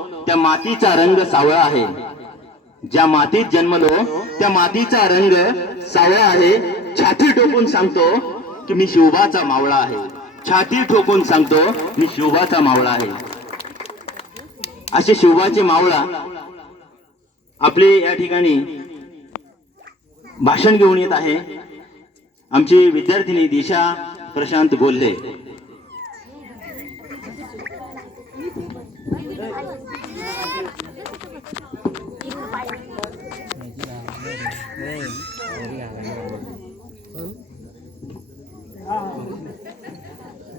त्या मातीचा रंग सावळा आहे. ज्या मातीत जन्मलो त्या मातीचा रंग सावळा आहे. छाती ठोकून सांगतो की मी शिवबाचा मावळा आहे. छाती ठोकून सांगतो मी शिवबाचा मावळा आहे. असे शिवबाचे मावळा आपले या ठिकाणी भाषण घेऊन येत आहे आमची विद्यार्थिनी दिशा प्रशांत गोल्हे.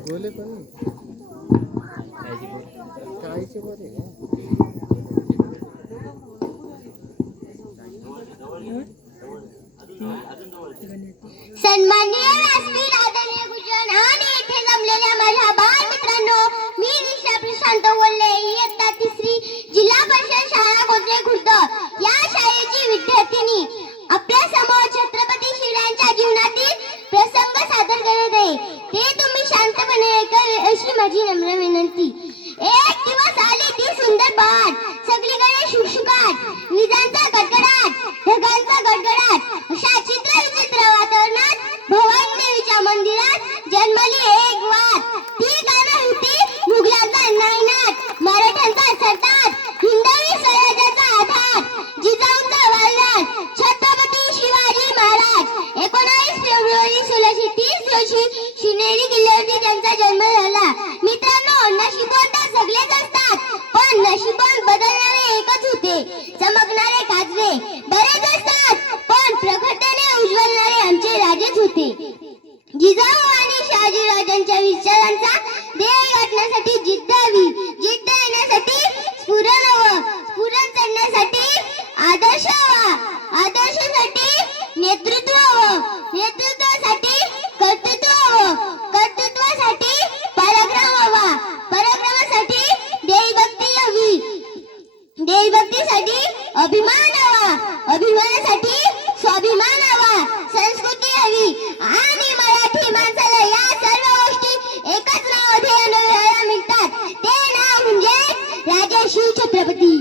गोले पण कायचे बरे सन्माननीय व्यासपीठ आदरणीय गुरुजन आणि इथे जमलेल्या माझ्या बाल मित्रांनो, मी दिशा प्रशांत गोल्हे, इयत्ता तिसरी, जिल्हा परिषद शाळा कोथळे खुर्द या शाळेची विद्यार्थिनी. आपल्या समोर छत्रपती शिवरायांच्या जीवनातील प्रसंग सादर करत आहे. ते तुम्ही शांतपणे ऐकावे अशी माझी नम्र विनंती. एक दिवस आली ती सुंदर पहाट, सगळीकडे शुकशुकाट, विजांचा कडकडाट, ढगांचा गडगडाट अशा चित्र विचित्र वातावरणात भवानी देवीच्या मंदिरात जन्मली एक वाट. ती गाणं होती मुघलांचा नायनाट, मराठ्यांचा सरदार, हिंदवी स्वराज्याचा आधार, जिजाऊंचा वारदार छत्रपती शिवाजी महाराज. 19 फेब्रुवारी 1630 रोजी शिवनेरी किल्ल्यावरती त्यांचा जन्म झाला. मित्रांनो, नशिबवान तर सगळेच असतात, पण नशिबान बदलणारे एकच होते. चमकणारे काजवे बरेच असतात, पण प्रखरतेने उज्ज्वलणारे आमचे राजेच होते. जिजाऊ आणि शहाजी राजांच्या विचारांचा ध्येय गाठण्यासाठी जिद्द हवी, जिद्द येण्यासाठी स्फुरण हवं, स्फुरण चढण्यासाठी आदर्श हवा, आदर्शासाठी नेतृत्व हवं, नेतृत्वासाठी कर्तृत्व हवं, कर्तृत्वासाठी पराक्रम हवा, पराक्रमासाठी देशभक्ती हवी, देशभक्तीसाठी अभिमान हवा, अभिमानासाठी स्वाभिमान हवा, संस्कृती हवी. आणि मराठी माणसाला या सर्व गोष्टी एकच नाव अनुभवायला मिळतात. ते नाव म्हणजे राजा शिव छत्रपती.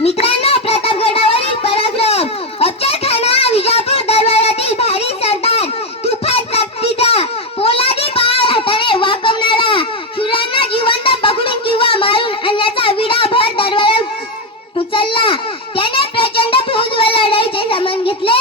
मित्रांनो, प्रतापगडावरील पराक्रम, अफजलखाना विजापूर दरबारातील भारी सरदार, तुफान ताकदीचा, पोलादी पहाड हाताने वाकवणारा, शूरांना जिवंत पकडून किंवा मारून आणण्याचा विडा भर दरबारात उचलला. त्याने प्रचंड फौजवर लढाईचे सामान घेतले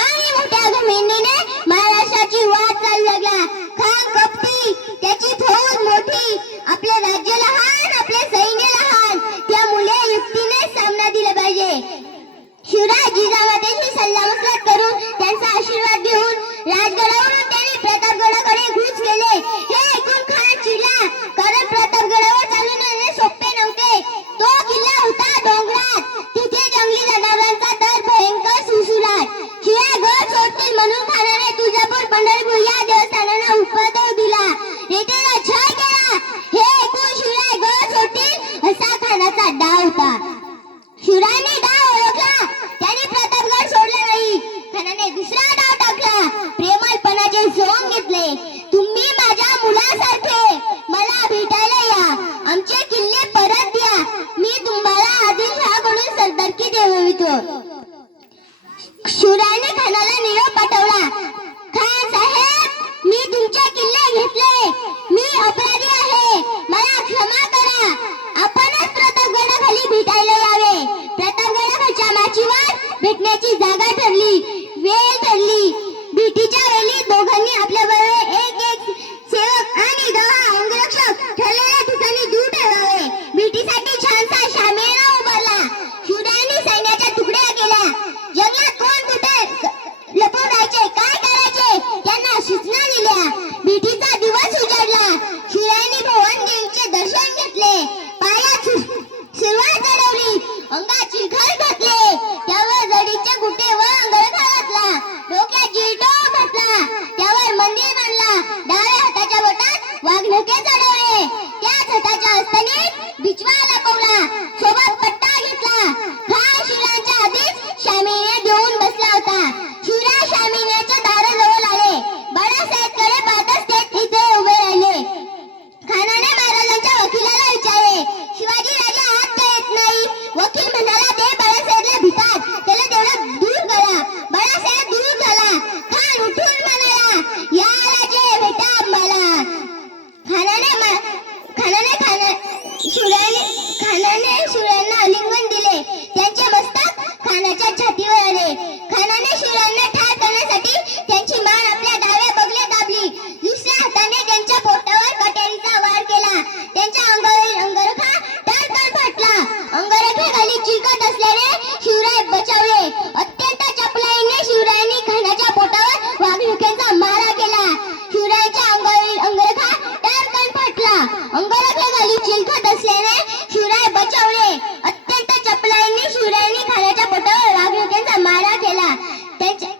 आणि मोठ्या घमेंडीने महाराष्ट्राची वाटचाल लागला. खान कपटी, त्याची फौज मोठी, आपले राज्य लहान, आपले सैन्य लहान, त्यामुळे युक्तीने सामना दिला पाहिजे. शिवराज जिजामातेशी सल्लामसलत करून त्यांचा आशीर्वाद घेऊन राजगडावरून त्यांनी प्रतापगडाकडे कूच केले. हे ऐकून खान चिडला, कारण प्रतापगडावर चालून येणे सोपे नव्हते. तो किल्ला होता डोंगरात, तिथे जंगली जनावरांचा तर भयंकर सुळसुळाट. शिवाय गड सोडतील म्हणून खानाने तुळजापूर, पंढरपूर या देवस्थानांना उपद्रव दिला, रेतीचा छळ केला. हे ऐकून शिवराय गड सोडतील असा खानाचा डाव होता. शिवरायांनी डाव ओळखला, त्यांनी प्रतापगड सोडला नाही. खानाने दुसरा डाव टाकला, प्रेमळपणाचे सोंग घेतले. तुम्ही माझ्या मुलासारखे, मला भेटायला या, आमचे किल्ले परत द्या, मी तुम्हाला आदिलशहाकडून सरदारकी देववितो. शिवरायाने खानाला निरोप पाठवला, खान साहेब, मी तुमचे किल्ले घेतले, मी अपराधी आहे, मला क्षमा करा. आपणच प्रतापगडाखाली भेटायला यावे. प्रतापगडाखालच्या माचीवर भेटण्याची जागा ठरली, वेळ ठरली. भेटीच्या वेळी दोघांनी आपल्या बरोबर एक लढवले. अत्यंत चपळाईने शिवरायांनी खानाच्या पोटावर वाघनखांचा मारा केला. त्यांच्या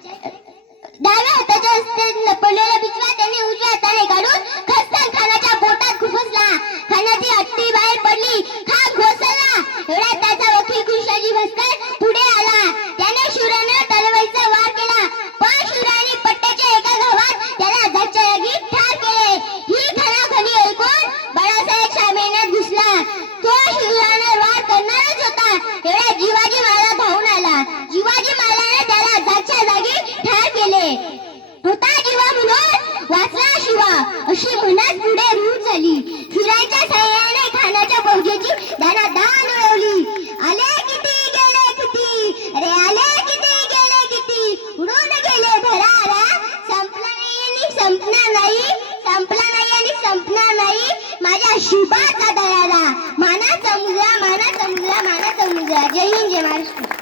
डाव्या हाताच्या हस्ते लपवलेला बिचवा त्यांनी उजव्या हाताने काढून खस्तान खानाच्या पोटात खुपसला. खानाची हत्ती बाहेर पडली. खान घोसळला. एवढ्यात त्याचा वकील कृष्णाजी भास्कर पुढे आला. त्याने शिवरायांना तलवारीचा वार केला, पण शिवरायांनी पट्ट्याच्या एका घावात त्याला जागच्या जागी ठार केले. ही खणाखणी ऐकून बाळासाहेब शामेण्यात घुसला. तो शिवरायांवर वार करणारच होता. एवढ्यात जीवाजी महाराज धावून आला. जीवाजी महाराजाने त्याला जागच्या जागी ठार केले. होता जीवा म्हणून वाचला शिवा, अशी म्हणत पुढे रूढ झाली. शिवरायांच्या सहाय्याने खानाच्या फौजेची दानादान मिळवली. आले किती गेले किती, अरे आले किती गेले किती, उडून गेले भरारा. संपला नाही आणि संपणार नाही, संपला नाही आणि संपणार नाही माझ्या शिवाचा दयाला. मानाचा मुलगा, मानाचा मुलगा, मानाचा मुलगा. जय हिंद, जय महाराष्ट्र.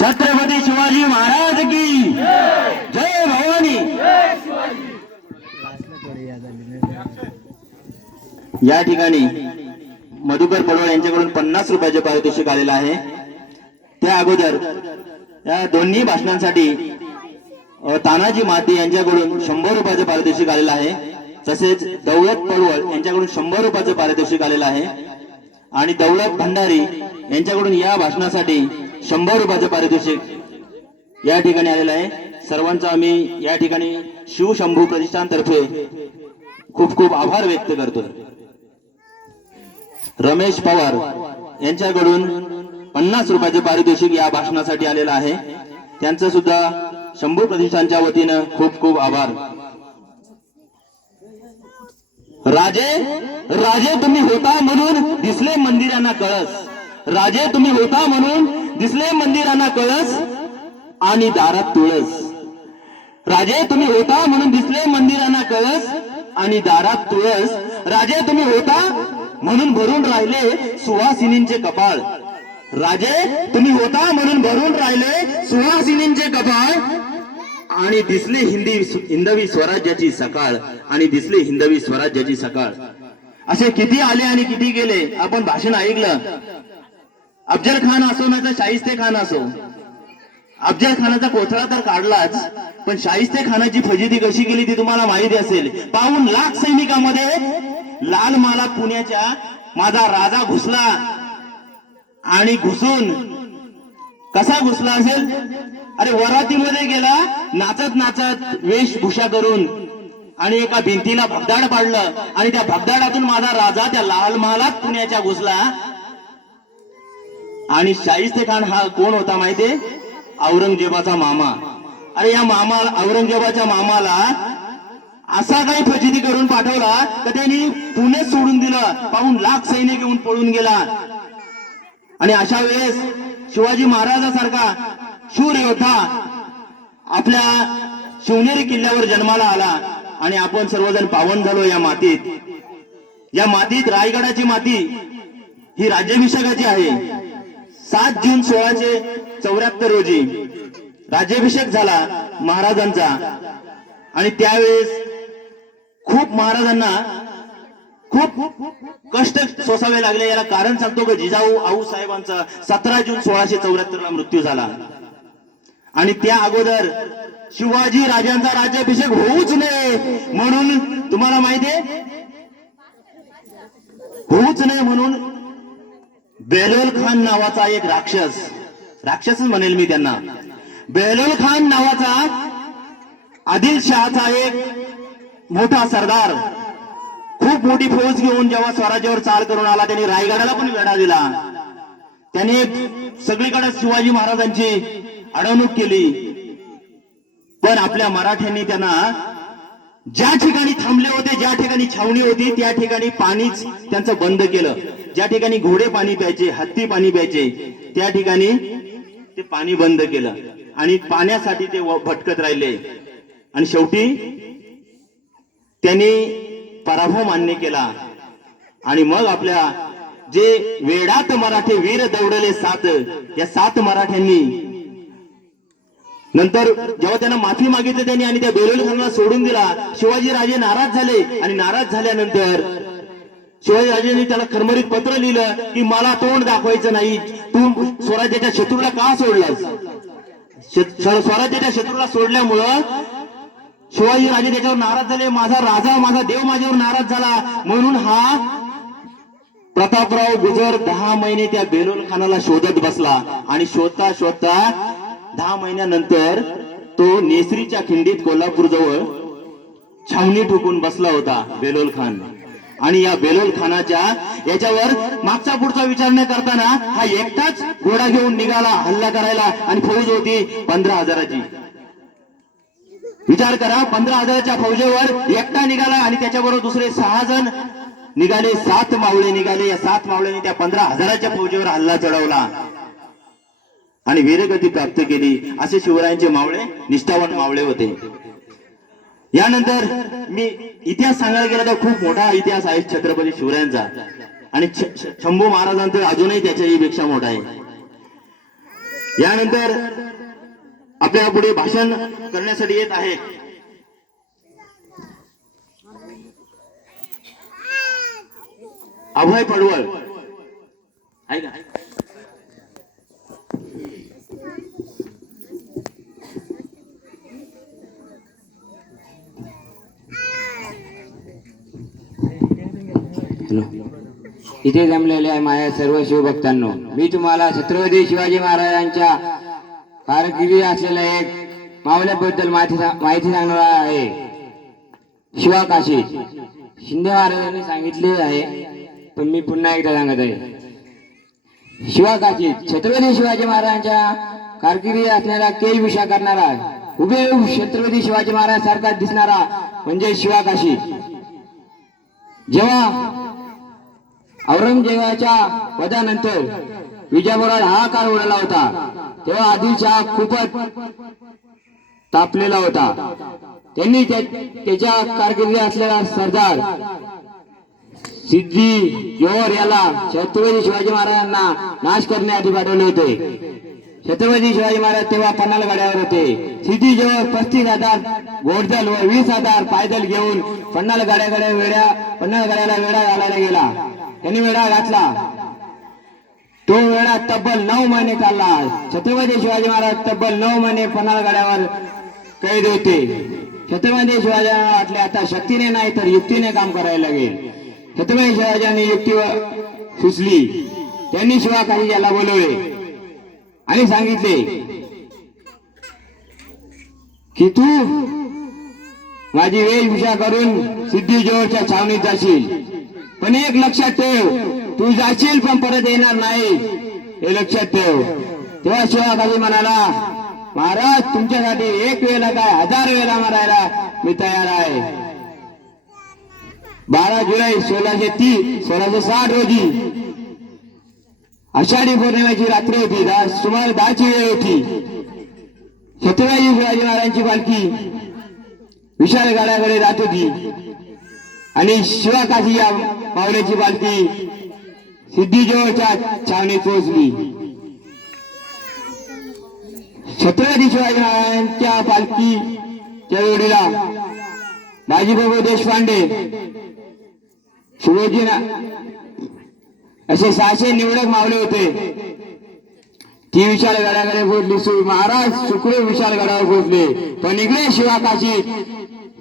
छत्रपती शिवाजी महाराज की जय भवानी. या ठिकाणी मधुकर पडवळ यांच्याकडून 50 रुपयाचे पारितोषिक आलेलं आहे. त्या अगोदर या दोन्ही भाषणांसाठी तानाजी माते यांच्याकडून 100 रुपयाचे पारितोषिक आलेलं आहे. तसेच दौलत पडवळ यांच्याकडून 100 रुपयाचे पारितोषिक आलेलं आहे. आणि दौलत भंडारी यांच्याकडून या भाषणासाठी 100 रुपयाचे पारितोषिक या ठिकाणी आलेलं आहे. सर्वांचा आम्ही या ठिकाणी शिवशंभू प्रतिष्ठानतर्फे खूप खूप आभार व्यक्त करतो. रमेश पवार यांच्याकडून 50 रुपयाचे पारितोषिक या भाषणासाठी आलेलं आहे. त्यांचं सुद्धा शंभू प्रतिष्ठानच्या वतीनं खूप खूप आभार. राजे राजे तुम्ही होता म्हणून दिसले मंदिरांना कळस. राजे तुम्ही होता म्हणून दिसले मंदिरांना कळस आणि दारात तुळस. राजे तुम्ही होता म्हणून दिसले मंदिरांना कळस आणि दारात तुळस. राजे तुम्ही होता म्हणून भरून राहिले सुवासिनींचे कपाळ. राजे तुम्ही होता म्हणून भरून राहिले सुवासिनींचे कपाळ आणि दिसले हिंदवी स्वराज्याची सकाळ. आणि दिसले हिंदवी स्वराज्याची सकाळ. असे किती आले आणि किती गेले. आपण भाषण ऐकलं. अफजल खान असो ना तर शाहिस्ते खान असो, अफजल खानाचा कोथळा तर काढलाच, पण शाहिस्ते खानाची फजिती कशी केली ती तुम्हाला माहिती असेल. 52 लाख सैनिकांमध्ये लाल माला पुण्याच्या माझा राजा घुसला. आणि घुसून कसा घुसला असेल, अरे वरातीमध्ये गेला नाचत नाचत वेशभूषा करून आणि एका भिंतीला भगदाड पाडलं. आणि त्या भगदाडातून माझा राजा त्या लाल महालात पुण्याच्या घुसला. आणि शाहिस्ते खान हा कोण होता माहितीये? औरंगजेबाचा मामा. अरे या मामाला, औरंगजेबाच्या मामाला असा काही फजिती करून पाठवला तर त्यांनी पुणे सोडून दिलं. 52 लाख सैनिक येऊन पळून गेला. आणि अशा वेळेस शिवाजी महाराजासारखा शूर योद्धा आपल्या शिवनेरी किल्ल्यावर जन्माला आला. आणि आपण सर्वजण पावन झालो या मातीत. या मातीत रायगडाची माती ही राज्याभिषेकाची आहे. 7 जून 1674 रोजी राज्याभिषेक झाला महाराजांचा. आणि त्यावेळेस खूप महाराजांना खूप कष्ट सोसावे लागले. याला कारण सांगतो की जिजाऊ आऊसाहेबांचा 17 जून 1674 ला मृत्यू झाला. आणि त्या अगोदर शिवाजी राजांचा राज्याभिषेक होऊच नये म्हणून, तुम्हाला माहितीये, होऊच नये म्हणून बेहलोल खान नावाचा एक राक्षसच म्हणेल मी त्यांना, बेहलोल खान नावाचा आदिलशहाचा एक मोठा सरदार खूप मोठी फौज घेऊन जेव्हा स्वराज्यावर चाल करून आला, त्यांनी रायगडाला पण वेढा दिला. त्याने सगळीकडे शिवाजी महाराजांची अडवणूक केली. पण आपल्या मराठ्यांनी त्यांना ज्या ठिकाणी थांबले होते, ज्या ठिकाणी छावणी होती, त्या ठिकाणी पाणीच त्यांचं बंद केलं. ज्या ठिकाणी घोडे पाणी प्यायचे, हत्ती पाणी प्यायचे, त्या ठिकाणी ते पाणी बंद केलं. आणि पाण्यासाठी ते भटकत राहिले. आणि शेवटी त्यांनी पराभव मान्य केला. आणि मग आपल्या जे वेडात मराठे वीर दौडले 7, या 7 मराठ्यांनी नंतर जेव्हा त्यांना माफी मागितली त्यांनी आणि त्या बेहलोल खानाला सोडून दिला. शिवाजी राजे नाराज झाले. आणि नाराज झाल्यानंतर शिवाजीराजेंनी त्याला खरमरीत पत्र लिहिलं की मला तोंड दाखवायचं नाही, तू स्वराज्याच्या शत्रूला का सोडलास? स्वराज्याच्या शत्रूला सोडल्यामुळं शिवाजीराजे त्याच्यावर नाराज झाले. माझा राजा, माझा देव माझ्यावर नाराज झाला, म्हणून हा प्रतापराव गुजर 10 महिने त्या बेलोल खानाला शोधत बसला. आणि शोधता शोधता 10 महिन्यानंतर तो नेसरीच्या खिंडीत कोल्हापूर जवळ छावणी ठोकून बसला होता बेलोल खान. आणि या बेलोल खानाच्या याच्यावर मागचा पुढचा विचार न करताना हा एकटाच घोडा घेऊन निघाला हल्ला करायला. आणि फौज होती 15,000ची. विचार करा, 15,000च्या फौजेवर एकटा निघाला आणि त्याच्याबरोबर दुसरे 6 जण निघाले. 7 मावळे निघाले. या 7 मावळ्यांनी त्या 15,000च्या फौजेवर हल्ला चढवला आणि वीरगती प्राप्त केली. असे शिवरायांचे मावळे निष्ठावान मावळे होते. यानंतर मी इतिहास सांगायला गेला तर खूप मोठा इतिहास आहे छत्रपती शिवरायांचा. आणि शंभू महाराजांचा अजूनही त्याच्याही पेक्षा मोठा आहे. यानंतर आपल्या पुढे भाषण करण्यासाठी येत आहे अभय पडवळ. आहे का? इथे जमलेले आहे माझ्या सर्व शिवभक्तांनो, मी तुम्हाला छत्रपती शिवाजी महाराजांच्या कारकिर्दी असलेल्या एक मावल्याबद्दल माहिती सांगणार आहे. शिवा काशी. शिंदे महाराजांनी सांगितले आहे, पण मी पुन्हा एकदा सांगत आहे. शिवा काशी छत्रपती शिवाजी महाराजांच्या कारकिर्दी असणारा केशभूषा करणारा, हुबेहूब छत्रपती शिवाजी महाराज सारखा दिसणारा म्हणजे शिवा काशी. जेव्हा औरंगजेबाच्या वधानंतर विजापुरात हा काळ उडाला होता, तेव्हा आदिलशहा खूपच तापलेला होता. त्यांनी त्याच्या कारकिर्दीत असलेला सरदार सिद्धी जोहर याला छत्रपती शिवाजी महाराजांना नाश करण्यासाठी पाठवले होते. छत्रपती शिवाजी महाराज तेव्हा पन्हाळ गडावर होते. सिद्धी जोहर 35,000 घोडदल व 20,000 पायदल घेऊन पन्हाळ गडाला वेढा घालायला गेला. त्यांनी वेढा घातला. तो वेढा तब्बल 9 महिने चालला. छत्रपती शिवाजी महाराज तब्बल 9 महिने पन्हाळ गडावर कैद होते. छत्रपती शिवाजींना वाटले आता शक्तीने नाही तर युक्तीने काम करायला लागेल. छत्रपती शिवाजींनी युक्ती सुचली. त्यांनी शिवा काशी याला बोलवले आणि सांगितले की तू माझी वेशभूषा करून सिद्धी जोहरच्या छावणीत जाशील, पण एक लक्षात ठेव, तू जाशील पण परत येणार नाही, हे लक्षात ठेव. तेव्हा शिवा काशी म्हणाला, महाराज तुमच्यासाठी एक वेळेला काय 1000 वेळा मारायला मी तयार आहे. 12 जुलै 1660 रोजी आषाढी पौर्णिमेची रात्र होती. सुमारे 10ची वेळ होती. छत्रपती शिवाजी महाराजांची पालखी विशाल गडाकडे जात होती आणि शिवा काशी या मावळ्याची पालखी सिद्धी जोहरच्या छावणीत पोहोचली. छत्रपती शिवाजी महाराजांच्या पालखीच्या जोडीला बाजीप्रभू देशपांडे, शिवोजी असे 600 निवडक मावळे होते. ती विशाल गडाकडे पोहोचली. महाराज सुखरूप विशाल गडावर पोहोचले, पण इकडे शिवा काशी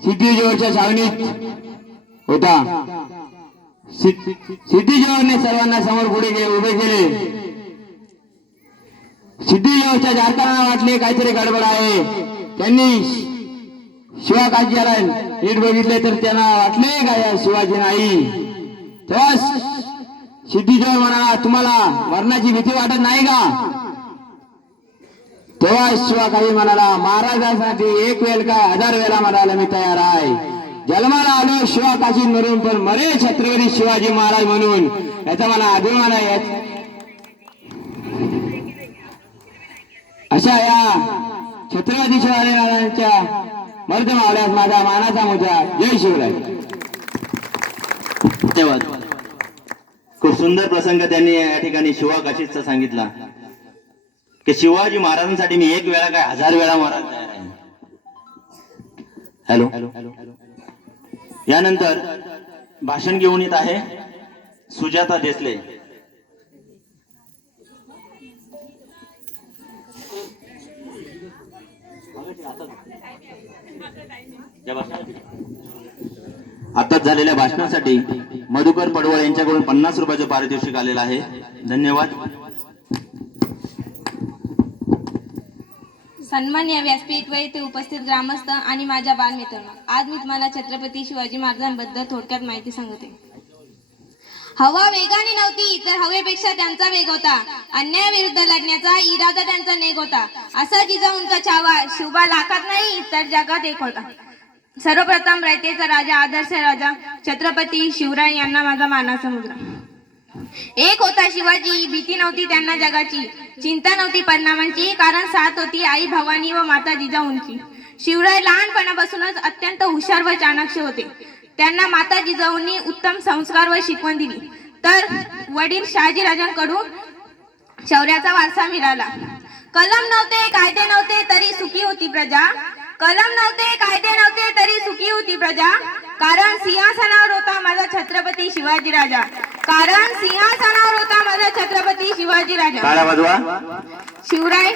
सिद्धी जोहरच्या छावणीत होता. सिद्धी जोहरने सर्वांना समोर पुढे उभे केले. सिद्धी जोहरच्या जारकांना वाटले काहीतरी गडबड आहे. त्यांनी शिवा काशीला नीट बघितले तर त्यांना वाटले का शिवाजी नाही. तेव्हा सिद्धी जोहर म्हणाला, तुम्हाला मरणाची भीती वाटत नाही का? तेव्हा शिवा काशी म्हणाला, महाराजांसाठी एक वेळ काय 1000 वेळा मरायला मी तयार आहे. जन्माला आलो शिवा काशी म्हणून, पण मरे छत्रपती शिवाजी महाराज म्हणून, याचा मला अभिमान आहे. अशा या छत्रपती शिवाजी महाराजांच्या मर्द मावळ्यास माझा मानाचा मुद्दा. जय शिवराय. धन्यवाद. खूप सुंदर प्रसंग त्यांनी या ठिकाणी शिवा काशीचा सांगितला की शिवाजी महाराजांसाठी मी एक वेळा काय 1000 वेळा मारायला तयार आहे. हॅलो. यानंतर भाषण घेऊन येत आहे सुजाता देसले. आताच झालेल्या भाषणासाठी मधुकर पडवळ यांच्याकडून 50 रुपयाचं पारितोषिक आलेलं आहे. धन्यवाद. सन्माननीय व्यासपीठ व येथे उपस्थित ग्रामस्थ आणि माझ्या बालमित्रांनो, आज मी तुम्हाला छत्रपती शिवाजी महाराजांबद्दल थोडक्यात माहिती सांगते. हवा वेगाने नव्हती तर हवेपेक्षा त्यांचा वेग होता. अन्यायाविरुद्ध लढण्याचा इरादा त्यांचा नेक होता. असा जिजाऊंचा छावा शिवबा लाखात नाही तर जगात एक होता. सर्वप्रथम रयतेचा राजा, आदर्श राजा छत्रपती शिवराय यांना माझा मानाचा मुजरा. एक होता शिवाजी, भीती नव्हती त्यांना जगाची, चिंता नव्हती परिणामांची, कारण साथ होती आई भवानी व माता जिजाऊंची. शिवराय लहानपणापासूनच अत्यंत हुशार व चाणाक्ष होते. त्यांना माता जिजाऊंनी उत्तम संस्कार व शिकवण दिली, तर वडील शहाजीराजांकडून शौर्याचा वारसा मिळाला. कलम नव्हते, कायदे नव्हते, तरी सुखी होती प्रजा. कलम नव्हते, कायदे नव्हते, तरी सुखी होती प्रजा. कारण सिंहासनावर होता माझा छत्रपती शिवाजी राजा. कारण सिंहासनावर होता माझा छत्रपती शिवाजी राजा. टाळ्या वाजवा. शिवराय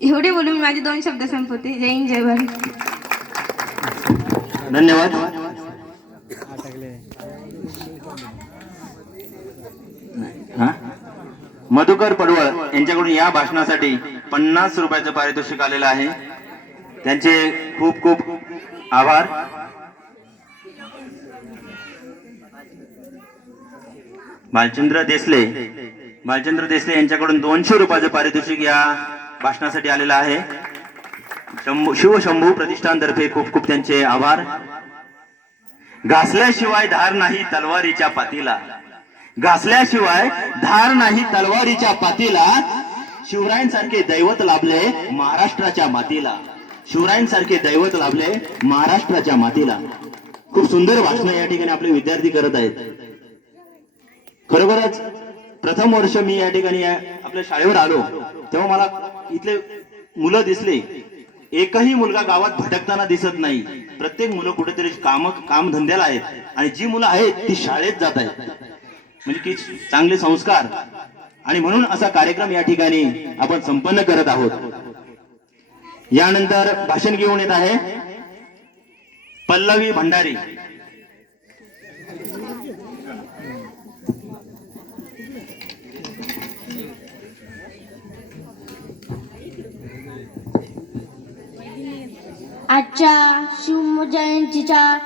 एवढे बोलून माझे 2 शब्द संपवते. जय हिंद, जय भारत. धन्यवाद. हा? मधुकर पडवळ यांच्याकडून या भाषणासाठी 50 रुपयाचं पारितोषिक आलेलं आहे. त्यांचे खूप खूप आभार. बालचंद्र देसले यांच्याकडून 200 रुपयाचं पारितोषिक या भाषणासाठी आलेलं आहे. शिवशंभू प्रतिष्ठानतर्फे खूप खूप त्यांचे आभार. घासल्याशिवाय धार नाही तलवारीच्या पातीला. घासल्याशिवाय धार नाही तलवारीच्या पातीला. शिवरायांसारखे दैवत लाभले महाराष्ट्राच्या मातीला. शिवरायांसारखे दैवत लाभले महाराष्ट्राच्या मातीला. खूप सुंदर भाषण या ठिकाणी आपले विद्यार्थी करत आहेत. खरोखरच प्रथम वर्ष मी या ठिकाणी आपल्या शाळेवर आलो तेव्हा मला इथले मुलं दिसले. एकही मुलगा गावात भटकताना दिसत नाही. प्रत्येक मुलं कुठेतरी कामधंद्याला आहेत आणि जी मुलं आहेत ती शाळेत जात आहेत. म्हणजे की चांगले संस्कार, आणि म्हणून असा कार्यक्रम या ठिकाणी आपण संपन्न करत आहोत. यानंतर भाषण घेऊन येत आहे पल्लवी भंडारी. आजच्या शिवजयंतीच्या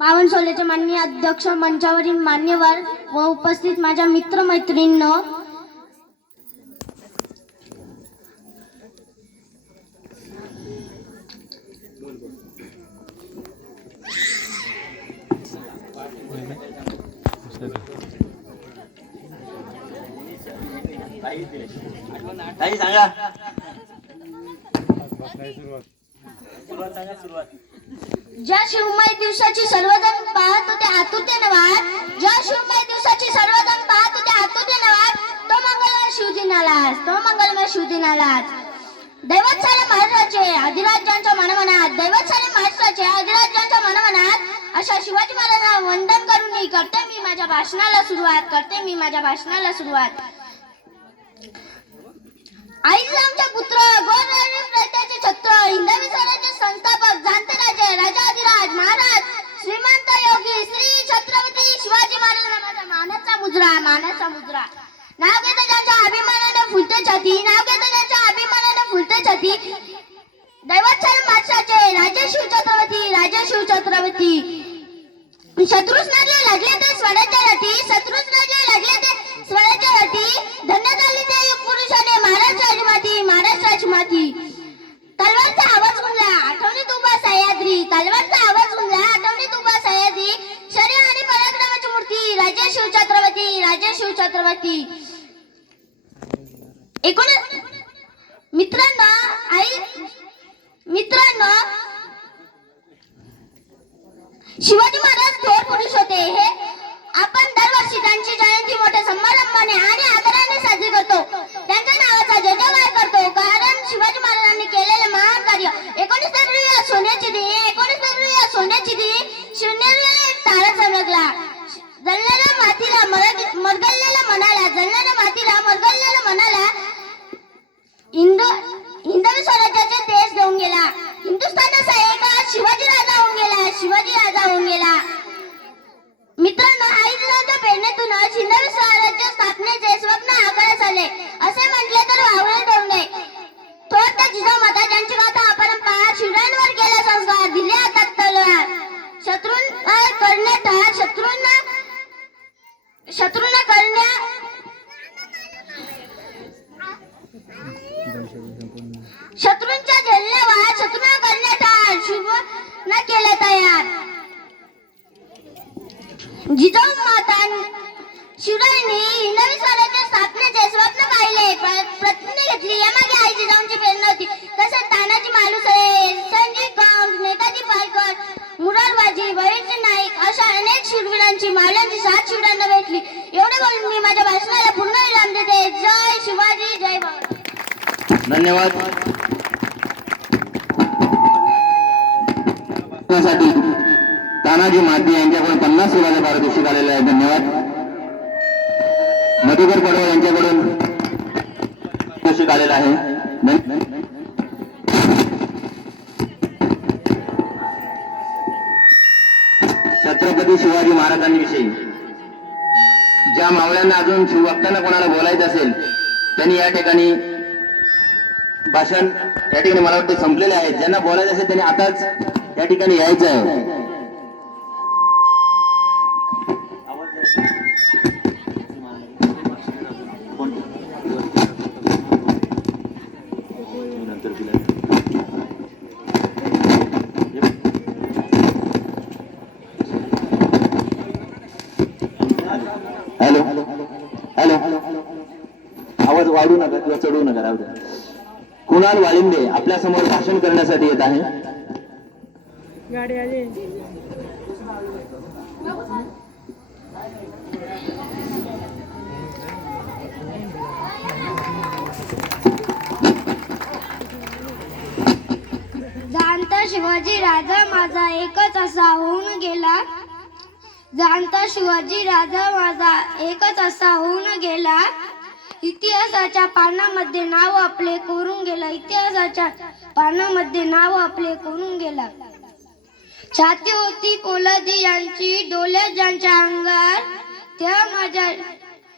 पावन सोहळ्याचे माननीय अध्यक्ष, मंचावरील मान्यवर व उपस्थित माझ्या मित्रमैत्रिणींनो, सांगा. ज्या शिवमय दिवसाची सर्वजण पाहत होते आतुरतेने वाट, ज्या शिवमय दिवसाची सर्वजण पाहत होते आतुरतेने वाट, तो मंगलमय शिवदिनालाच, तो मंगलमय शिवदिनालाच. दैवत सारे महाराष्ट्राचे अधिराज्यांच्या मनमनात, दैवत सारे महाराष्ट्राचे अधिराज्यांच्या मनमनात, अशा शिवाजी महाराजांना वंदन करून करते मी माझ्या भाषणाला सुरुवात. आईरामचे पुत्र, गोरगरीब छत्र, हिंदवी स्वराज्याचे संस्थापक, जाणते राजे, राजाधिराज महाराज, श्रीमंत योगी श्री छत्रपती शिवाजी महाराजांना माझा मानाचा मुजरा. नाव घेता ज्यांच्या अभिमानाने फुलते छाती, दैवत सारे महाराष्ट्राचे राजे शिव छत्रपती. शत्रूस लागले ते स्वराज्यासाठी, धन्य झाले ते युग पुरुषाने महाराष्ट्राची माती. तलवारचा आवाज गुंजला, आठवणीत उभा सह्याद्री, शौर्य आणि पराक्रमाची मूर्ती राजे शिव छत्रपती. मित्रांनो, शिवाजी महाराज थोर पुरुष होते. हे आपण दरवर्षी त्यांची जयंती मोठ्या समारंभाने आणि आदराने साजरी करतो. त्यांच्या नावाचा जयजयकार करतो. जिजाऊ माता शिवरायांनी हिंदवी स्वराज्य स्थापनेचे स्वप्न पाहिले, प्रतिज्ञा घेतली. यामागे आई जिजाऊंची प्रेरणा होती. तसेच तानाजी मालुसरे, संजय गांव, नेताजी पालकर, मुरारबाजी, बळीराजे नाईक अशा अनेक शूरवीरांची मावळ्यांची साथ शिवरायांना भेटली. एवढे बोलून मी माझ्या भाषणाला पूर्ण विराम देते. जय शिवाजी, जय बाळा. धन्यवाद. तानाजी मादी यांच्याकडून 50 रुपयाचे पारितोषिक आलेले आहे. धन्यवाद. मधुकर पडवळ यांच्याकडून पारितोषिक आलेलं आहे. छत्रपती शिवाजी महाराजांविषयी ज्या मावळ्यांना अजून शिवभक्तांना कोणाला बोलायचं असेल त्यांनी या ठिकाणी भाषण या ठिकाणी मला वाटतं संपलेले आहेत. ज्यांना बोलायचं असेल त्यांनी आताच या ठिकाणी यायचं आहे. हॅलो हॅलो, आवाज वाढू नका किंवा चढवू नका. राहू द्या. कुणाल वाळिंबे आपल्या समोर भाषण करण्यासाठी येत आहे. गाडी आली. जाणता शिवाजी राजा माझा एकच असा होऊन गेला. जाणता शिवाजी राजा माझा एकच असा होऊन गेला. इतिहासाच्या पानामध्ये नाव आपले कोरून गेला. इतिहासाच्या पानामध्ये नाव आपले कोरून गेला. छाती होती पोलादी यांची, डोल्यात ज्यांच्या अंगार, त्या माझ्या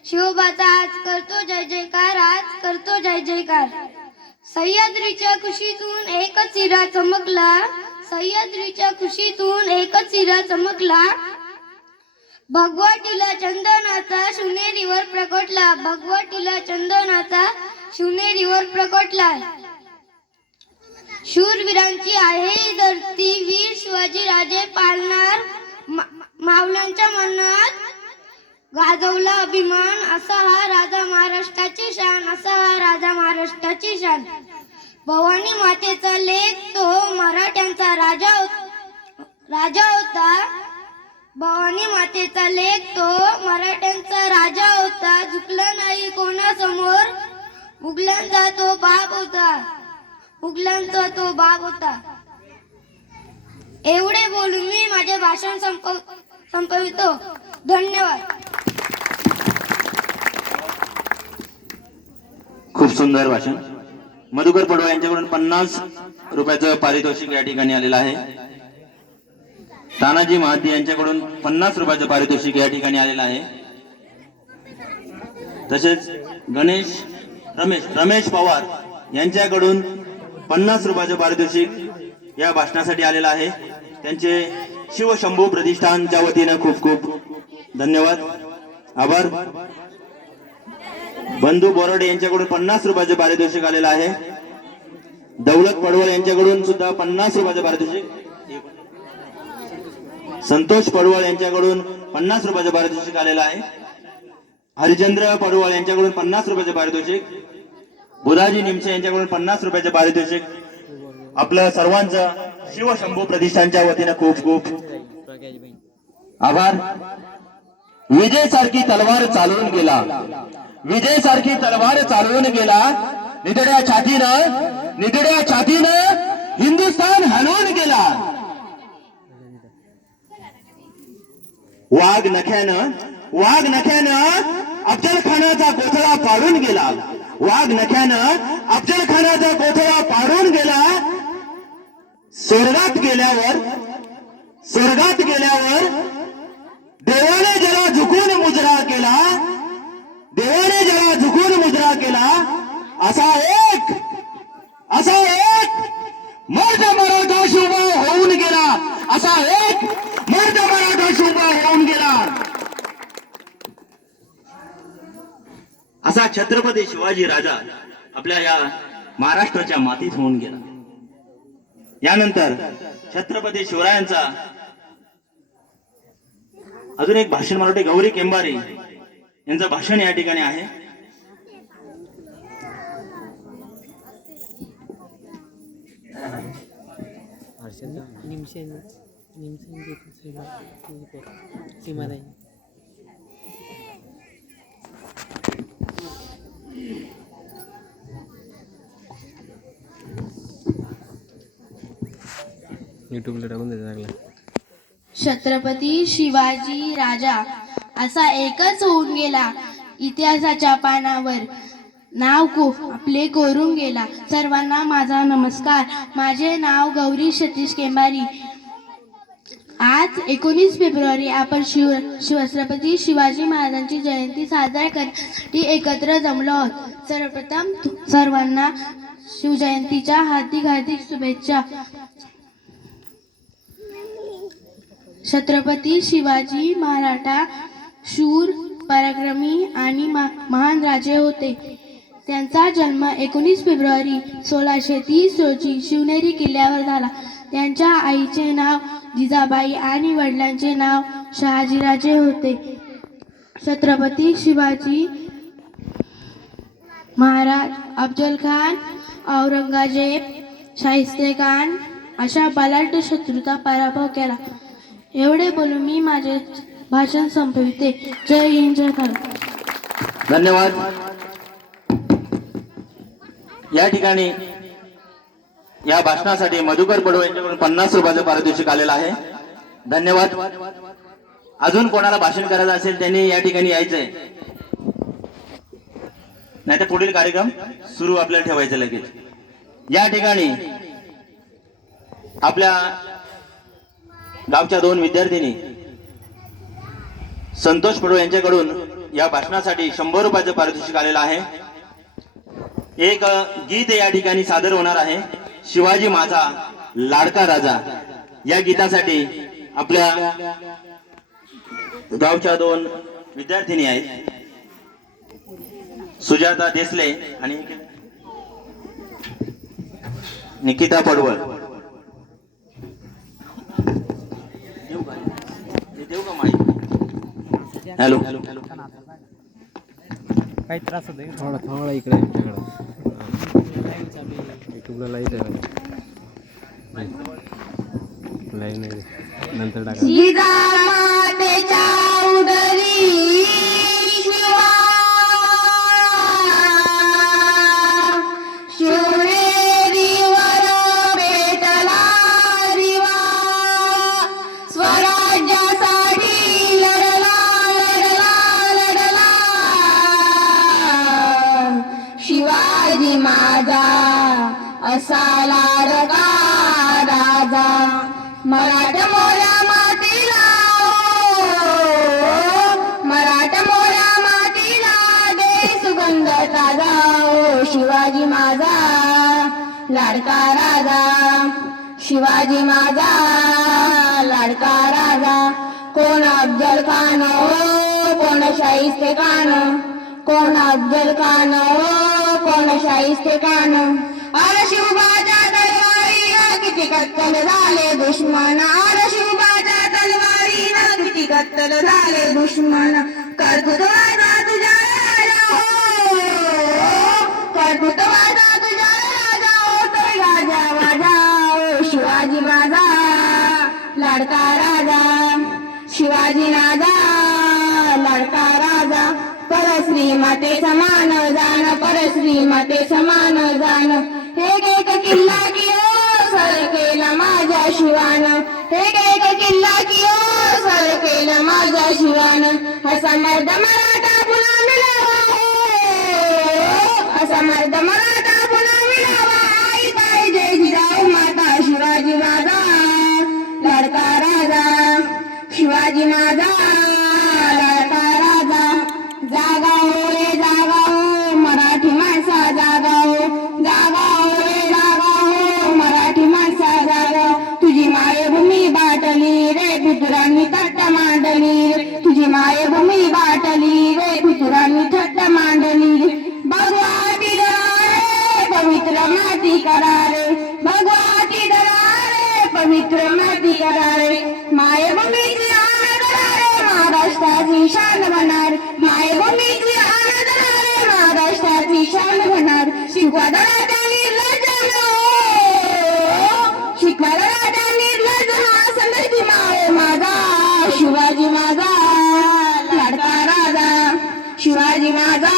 शिवबाचा आज करतो जय जयकार, आज करतो जय जयकार. सह्याद्रीच्या कुशीतून एकच हिरा चमकला. सह्याद्रीच्या कुशीतून एकच हिरा चमकला. भगवटीला चंदनाचा शिवनेरीवर प्रकटला. भगवटीला चंदनाचा शिवनेरीवर प्रकटला. शूरवीरांची आहे ही धरती, वीर शिवाजी राजे पालणार. मावळ्यांच्या मनात गाजवला अभिमान. असा हा राजा महाराष्ट्राची शान, असा हा राजा महाराष्ट्राची शान. भवानी मातेचा लेक तो मराठ्यांचा राजा होता. भवानी मातेचा लेक तो मराठ्यांचा राजा होता. झुकला नाही कोणासमोर, मुघलांचा तो बाप होता. मुघलांचा तो बाप होता. एवढे बोलून मी माझे भाषण संपवितो. धन्यवाद. खूप सुंदर भाषण. मधुकर पडवळ यांच्याकडून 50 रुपयाचं पारितोषिक या ठिकाणी आलेलं आहे. तानाजी महादी यांच्याकडून 50 रुपयाचं पारितोषिक या ठिकाणी आलेलं आहे. तसेच रमेश पवार यांच्याकडून 50 रुपयाचं पारितोषिक या भाषणासाठी आलेलं आहे. त्यांचे शिवशंभू प्रतिष्ठानच्या वतीनं खूप खूप धन्यवाद, आभार. बंधू बोराडे यांच्याकडून 50 रुपयाचं पारितोषिक आलेलं आहे. दौलत पडवळ यांच्याकडून सुद्धा 50 रुपयाचं पारितोषिक. संतोष पडवळ यांच्याकडून 50 रुपयाचं पारितोषिक आलेलं आहे. हरिचंद्र पडवळ यांच्याकडून 50 रुपयाचं पारितोषिक. बुधाजी निमसे यांच्याकडून 50 रुपयाचं पारितोषिक. आपलं सर्वांचं शिवशंभू प्रतिष्ठानच्या वतीनं खूप खूप आभार. विजय सारखी तलवार चालवून गेला. विजय सारखी तलवार चालवून गेला. निधड्या छातीनं हिंदुस्थान हलवून गेला. वाघ नख्यानं अफजल खानाचा कोथळा पाडून गेला. वाघ नख्यानं अफजल खानाचा कोथळा पाडून गेला. स्वर्गात गेल्यावर देवाने जरा झुकून मुजरा केला. देवाने जरा झुकून मुजरा केला. असा एक मर्द मराठा शुभा होऊन गेला. असा एक मर्द मराठा शुभा होऊन गेला. असा छत्रपती शिवाजी राजा आपल्या या महाराष्ट्राच्या मातीत होऊन गेला. यानंतर छत्रपती शिवरायांचा अजून एक भाषण मला वाटते गौरी केंबारे यांचं भाषण या ठिकाणी आहे. निमशेन सीमाताई. यूट्यूबला टाकून द्यायचं लागला. छत्रपती शिवाजी राजा असा एकच होऊन गेला. इतिहासाच्या पानावर नाव आपले कोरून गेला. सर्वांना माझा नमस्कार. माझे नाव गौरी सतीश केंबारी. आज 19 फेब्रुवारी आपण छत्रपती शिवाजी महाराजांची जयंती साजरा करण्यासाठी एकत्र जमलो आहोत. सर्वप्रथम सर्वांना शिवजयंतीच्या हार्दिक हार्दिक शुभेच्छा. छत्रपती शिवाजी मराठा शूर पराक्रमी आणि महान राजे होते. त्यांचा जन्म 19 फेब्रुवारी 1630 रोजी शिवनेरी किल्ल्यावर झाला. त्यांच्या आईचे नाव जिजाबाई आणि वडिलांचे नाव शहाजीराजे होते. छत्रपती शिवाजी महाराज अफजल खान, औरंगजेब, शाहिस्तेखान अशा बलाढ्य शत्रूचा पराभव केला. एवढे बोलून मी माझे भाषण संपविते. जय हिंद, जय भारत. धन्यवाद. या ठिकाणी या भाषणासाठी मधुकर पडवे यांच्याकडून 50 रुपयाचं पारितोषिक आलेलं आहे. धन्यवाद. अजून कोणाला भाषण करायचं असेल त्यांनी या ठिकाणी यायचंय, नाही तर पुढील कार्यक्रम सुरू आपल्याला ठेवायचं लगेच. या ठिकाणी आपल्या गावच्या 2 विद्यार्थिनी संतोष पडवे यांच्याकडून या भाषणासाठी 100 रुपयाचं पारितोषिक आलेलं आहे. एक गीत या ठिकाणी सादर होणार आहे. शिवाजी माझा लाडका राजा या गीतासाठी आपल्या गावच्या 2 विद्यार्थिनी आहेत, सुजाता देसले आणि निकिता पडवळ. देऊ का माहिती? हॅलो. काही त्रास होते थोडा थोडा इकडे यूट्यूबला लाईव्ह आहे. लाईव्ह नाही नंतर टाका. जिजामातेच्या उदरी शिवा शिवनेरीवर भेटला दिवा. स्वराज्यासाठी लढला लढला लढला. शिवाजी माझा असा लाडका राजा. मराठा मोऱ्या मातीला, मराठा मोऱ्या मातीला दे सुगंध ताजा. शिवाजी माझा लाडका राजा, शिवाजी माझा लाडका राजा. कोण अफजल खान हो, कोण शाहिस्तेखान, कोण अफजल खान हो, कोण शाहिस्तेखान. अरे शिवबाच्या तलवारीनं किती कत्तल झाले दुश्मन. अरे शिवबाच्या तलवारीनं किती कत्तल झाले दुश्मन. कर्तृत्वाचा तुझ्या राजा हो, कर्तृत्वाचा तुझ्या राजा हो. तो राजा माझा हो, शिवाजी माझा लाडका राजा. शिवाजी माझा लाडका राजा. परश्री माते समान जाण, परश्री माते समान जाण. एक एक किल्ला कियो सर केला माझ्या शिवान. एक एक किल्ला कियो सर केला माझ्या शिवान. असा मर्द मराठा पुन्हा मिळावा हो, असा मर्द मराठा पुन्हा मिळावा. आई पाहिजे जिजाऊ माता. शिवाजी माझा लाडका राजा, शिवाजी माझा लाडका राजा. जागा हो रे जागा हो, मराठी माणसा जागा हो. जागा हो रे जागा हो, मराठी माणसा जागा. तुझी मायभूमी बाटली रे पितुरांनी थट्ट मांडली. तुझी मायभूमी बाटली रे पितुरांनी थट्ट मांडली. भगवाती दरा रे पवित्र माती करा रे. भगवाती दरा रे पवित्र माती करा रे. मायभूमीची आण करा रे. शिकवायला राजा निर्लज्ज शिकवायला राजा निर्लज्ज हा संदेश मावे माझा शिवाजी माझा लाडका राजा शिवाजी माझा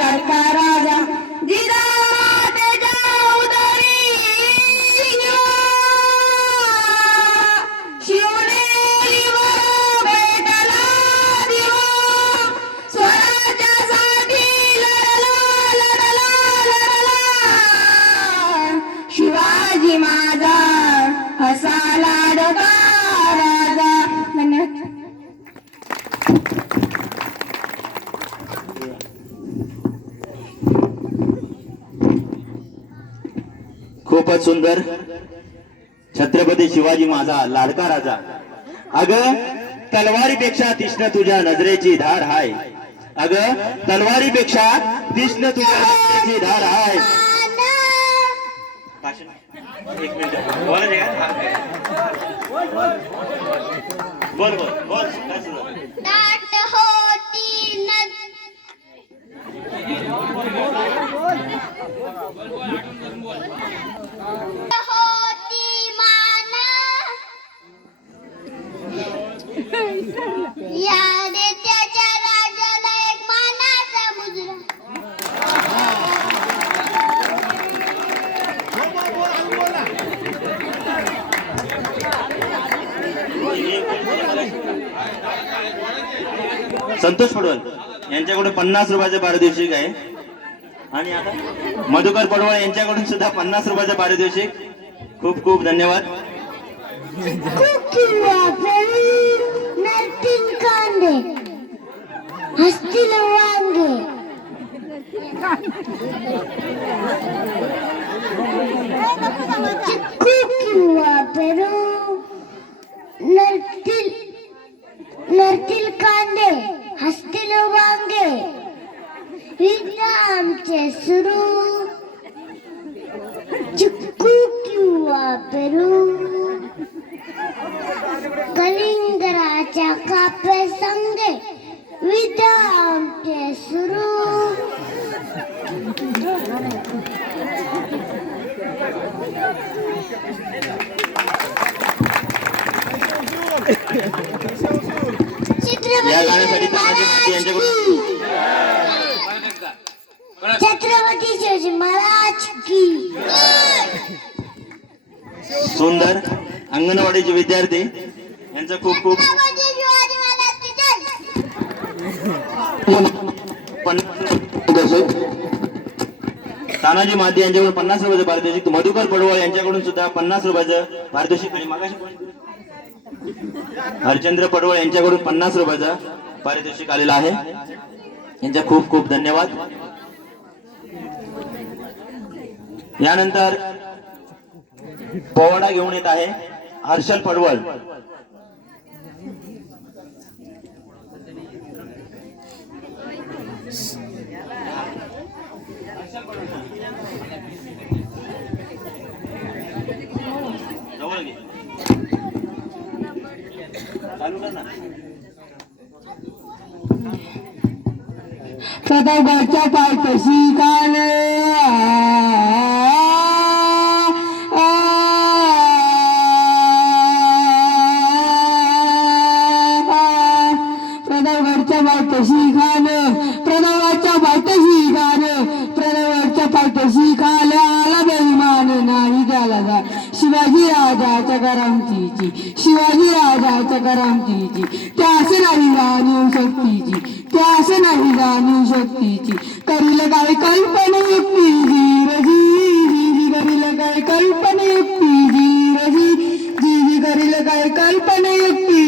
लाडका राजा जिजामातेच्या उदरी शिवनेरीवर भेटला दिवा स्वराज्यासाठी लढला शिवाजी माझा असा लाडका राजा. धन्यवाद. खूपच सुंदर. छत्रपती शिवाजी माझा लाडका राजा. अगं तलवारीपेक्षा तीक्ष्ण तुझ्या नजरेची धार हाय. अगं तलवारीपेक्षा तीक्ष्ण तुझ्या नजरेची धार हाय. एक मिनिट बोलायचे का? बोल बोल बोल काय सुरू आहे? दाट होती होती माना या देशाच्या राजाला एक मानाचा मुजरा. संतोष पडवळ यांच्याकडून 50 रुपयाचे पारितोषिक आहे. आणि आता मधुकर पडवळ यांच्याकडून सुद्धा 50 रुपयाचे पारितोषिक. खूप खूप धन्यवाद. नरतीन कांदे हसतील वांगे चिक्कू किंवा पेरू नरतील कांदे हसतील वांगे विघ्न आमचे सुरू चिक्कू किंवा पेरू कलिंगराच्या कापे संगे विद्या आमचे सुरू. या गाण्यासाठी छत्रपती शिवाजी महाराज की. सुंदर. अंगणवाडीचे विद्यार्थी यांचं खूप खूप छत्रपती शिवाजी महाराज की जय. तानाजी महादी यांच्याकडून 50 रुपयाचं पारितोषिक. मधुकर पडवळ यांच्याकडून सुद्धा 50 रुपयाचं पारितोषिक. आणि मागाशी हरचंद्र पडवळ यांच्याकडून 50 रुपयाचं पारितोषिक आलेलं आहे. यांचा खूप खूप धन्यवाद. यानंतर पोवाडा घेऊन येत आहे हर्षल पडवळ. जवळ घे. चालू कर ना. प्रतापगडच्या पायथ्याशी कान प्रतापगडच्या पायथ्याशी खान प्रतापगडच्या पायथ्याशी खान प्रतापगडच्या पायथ्याशी खाल आला बेईमान नाही त्याला जा. शिवाजी राजाच्या करामतीची शिवाजी राजाच्या करामतीची त्यास नाही जाणीव शक्तीची त्यास नाही जाणीव शक्तीची. करील काय कल्पनायुक्ती जी करील काय कल्पनायुक्ती जी करील काय कल्पनायुक्ती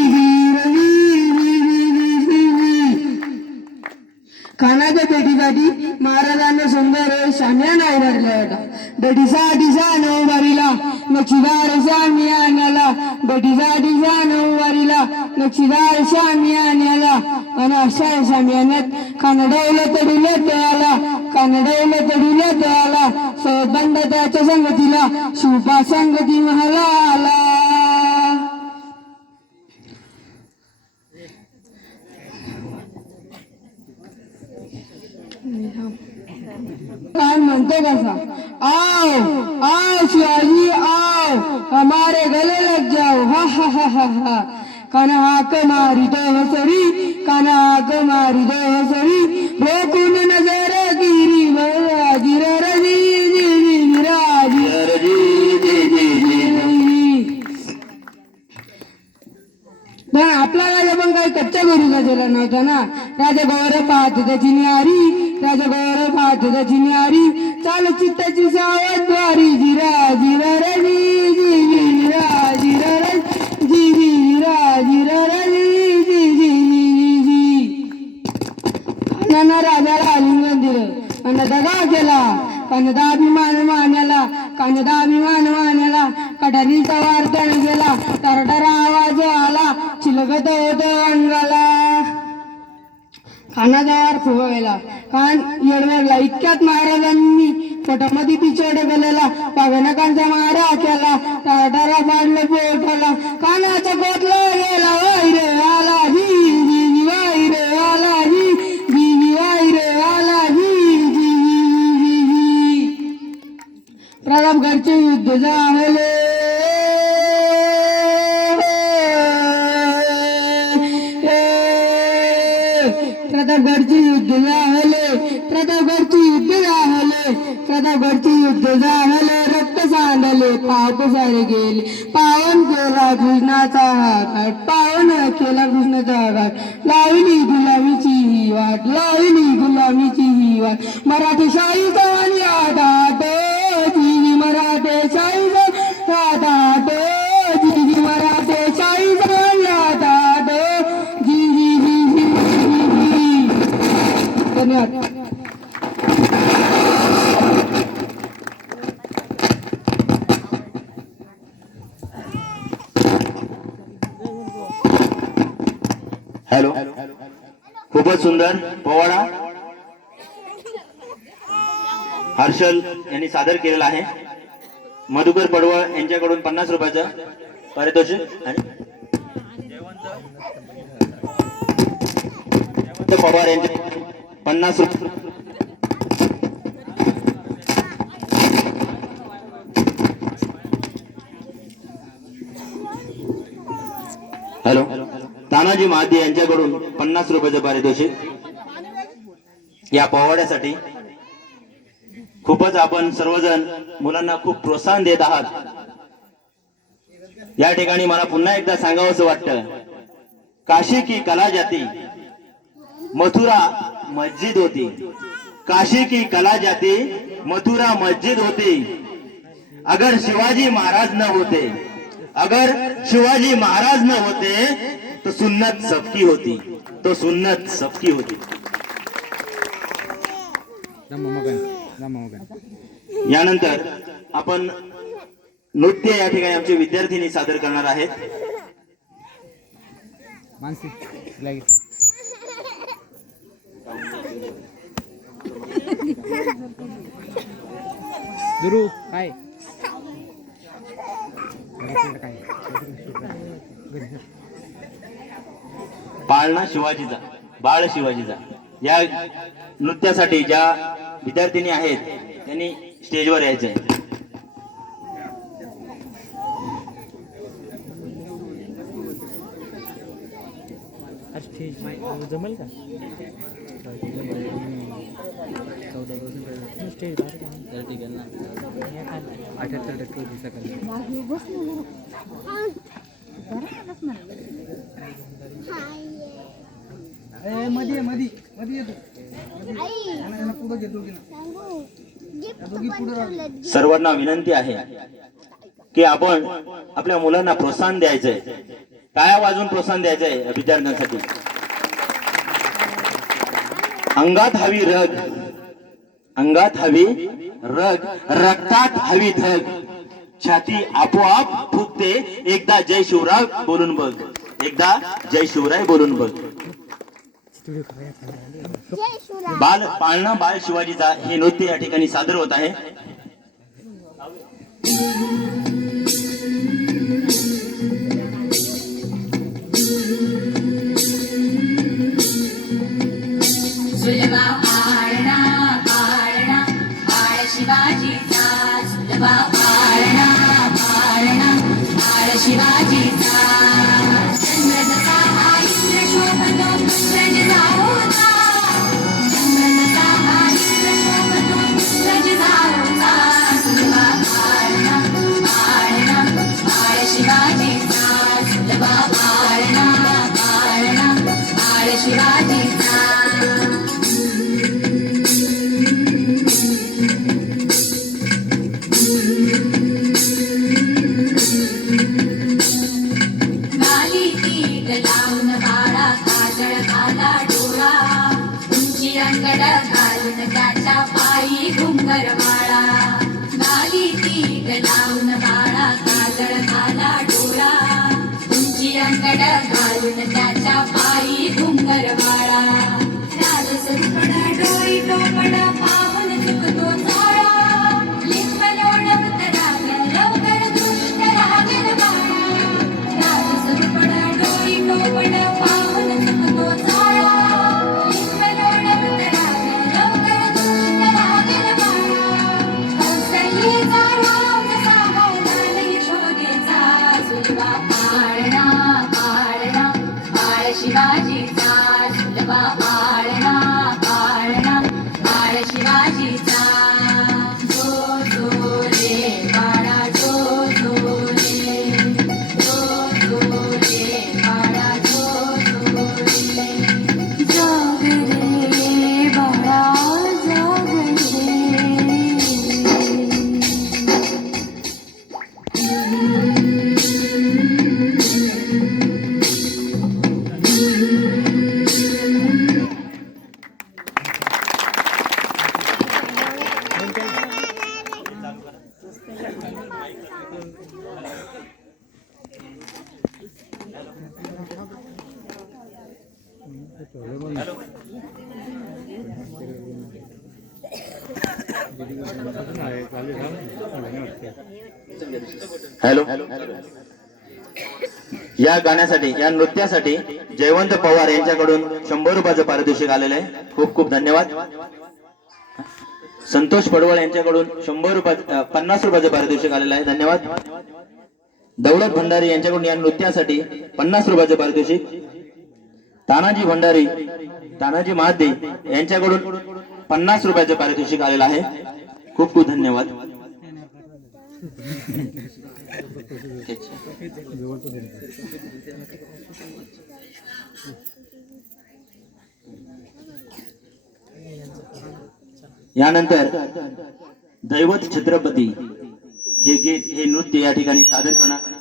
खानाच्या पेटीसाठी महाराजांना सुंदर शाम्या नाही धरला होता. दडीसा डिसा नऊवारीला नक्षीदार शामी आण्याला दडीसा डिसा नऊवारीला नक्षीदार शामी आण्याला. आणि अशा शाम्याण्यात कानडवलं तडीलं त्याला कानडवलं तडीलं त्याला सैबंद त्याच्या संगतीला शिवपा संगती महाला आला. काय म्हणतो का हमारे गले लग जाओ हा हा हा हा हा काना हाक मारी दो हसरी काना हाक मारी दो हसरी रोकून नजर गिरी गिरा रजी जी जी गिराजी पण आपला राजा पण काही कच्च्या घरीचा गेला नव्हता ना. राजा गौरव पाहत त्याची न्यारी राजा गौरव पाहत त्याची न्यारी चाल चित्ताची सावध द्वारी जिरा जिरा रजी जी जी जिरा जिरा रजी जी जी जिरा जिरा रजी जी जी जी जी अण्णांना राजाला आलिंगन दिलं अण्णा दगा केला कानदाभिमान मान्याला कानदाभिमान मान्याला कटारीचा वार त्याने गेला तरटरा आवाज आला चिलगत होत अंगाला कानादार फुगवला कान येडवडला इतक्यात महाराजांनी पोटामध्ये पिछोड गेलेला पागनकांचा मारा केला तरटरा पाडलं पोटाला कानाचा कोटला गेला वाईरे आला जी जी जी वाईरे आला जी जी जी वाईरे आला जी जी जी जी प्रतापगडचे युद्ध झाले प्रतापगडचे युद्ध झाले प्रतापगडचे युद्ध झाले प्रतापगडचे युद्ध झाले रक्त सांडले पाप सारे गेले पावन केला कृष्णाचा घाट पावन केला कृष्णाचा घाट लावली गुलामीची ही वाट लावली गुलामीची ही वाट मराठी शाहीचा आणि आदाट जी मराठी शाहीचा आदाट जी मराठी शाहीचा आणि आदाट जी जी जी जी धन्यवाद. हॅलो, खूपच सुंदर पोवाडा हर्षल यांनी सादर केलेला आहे. मधुकर पडवळ यांच्याकडून 50 रुपयाचं पारितोषिक आणि पवार यांचे 50 रुपये. हॅलो, तानाजी महादी यांच्याकडून 50 रुपयाचं पारितोषिक या पोवाड्यासाठी. खूपच आपण सर्वजण मुलांना खूप प्रोत्साहन देत आहात. या ठिकाणी मला पुन्हा एकदा सांगावंसं वाटतं, काशी की कला जाती मथुरा मस्जिद होती. काशी की कला जाती मथुरा मस्जिद होती. अगर शिवाजी महाराज न होते अगर शिवाजी महाराज न होते तो सुन्नत सबकी होती तो सुन्नत सबकी होती. यानंतर आपण नृत्य या ठिकाणी आमचे विद्यार्थ्यांनी सादर करणार आहेत. दुरू काय पाळणा शिवाजीचा बाळ शिवाजीचा या नृत्यासाठी ज्या विद्यार्थिनी आहेत त्यांनी स्टेजवर यायचंय. जमेल का स्टेज ठीक आहे ना 78% मध्ये मध्ये मध्ये येतो. सर्वांना विनंती आहे की आपण आपल्या मुलांना प्रोत्साहन द्यायचंय. टाळ्या वाजवून प्रोत्साहन द्यायचंय विद्यार्थ्यांसाठी. अंगात हवी रग अंगात हवी रग रक्तात हवी धग छाती आपोआप फुगते. एकदा जय शिवराय बोलून बघ एकदा जय शिवराय बोलून बघ. बाल पाळणा बाळ शिवाजीचा हे नृत्य या ठिकाणी सादर होत आहे. सुलभा पाळणा पाळणा बाळ शिवाजीचा सुलभा पाळणा पाळणा शिवाजीचा चंद्र जसा हा इंद्र शोभतो पुत्रज जाऊचा चंद्र जसा हा इंद्र शोभतो पुत्रज जाऊचा सुलभा पाळणा पाळणा पाळ शिवाजीचा सुलभा पाळणा पाळणा पाळ शिवाजीचा गाली पीठ लावून बाळा काजळ घाला डोळा उंची रंगड घालून त्याच्या पायी घुंगर माळा गाली पीठ लावून बाळा काजळ घाला डोळा उंची रंगड घालून त्याच्या पायी घुंगर माळा राजसरुपण डोई टोपण पाहून चुकतो चाळा लिंब लोळवत रागेल लवकर दृष्ट रागेल बाळा राजसरुपण डोई टोपण पाहून चुकतो चाळा लिंब लोळवत रागेल लवकर दृष्ट रागेल बाळा कौसल्येचा राम जसा मौलाना यशोदेचा सुलभा पाळणा पाळणा पाळ शिवाजीचा सुलभा पाळणा पाळणा पाळ शिवाजीचा जो जो रे बाळा जो जो रे जो जो रे बाळा जो जो रे जाग रे बाळा जाग रे हॅलो. या गाण्यासाठी या नृत्यासाठी जयवंत पवार यांच्याकडून 100 रुपयाचं पारितोषिक आलेलं आहे. खूप खूप धन्यवाद. संतोष पडवळ यांच्याकडून 50 रुपयाचं पारितोषिक आलेलं आहे. धन्यवाद. दौलत भंडारी यांच्याकडून या नृत्यासाठी 50 रुपयाचं पारितोषिक. तानाजी भंडारी तानाजी महादे यांच्याकडून 50 रुपयाचं पारितोषिक आलेलं आहे. खूप खूप धन्यवाद. यानंतर दैवत छत्रपती हे गीत हे नृत्य या ठिकाणी सादर करणार.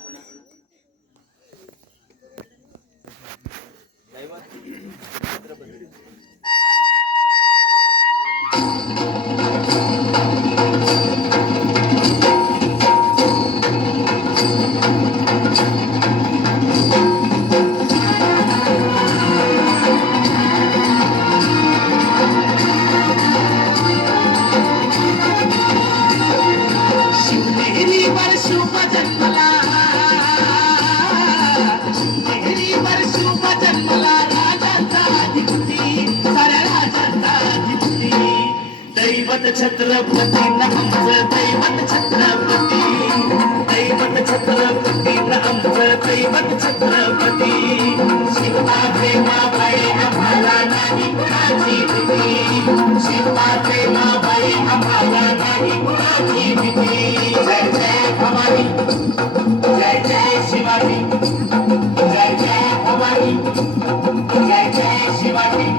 दैवत छत्रपती आमचं दैवत छत्रपती दैवत छत्रपती आमचं दैवत छत्रपती शिवबा प्रेमाबाई आम्हाला नाही कुणाची भीती शिवबा प्रेमाबाई आम्हाला नाही कुणाची भीती जय जय भवानी जय जय शिवाजी जय जय भवानी जय जय शिवाजी.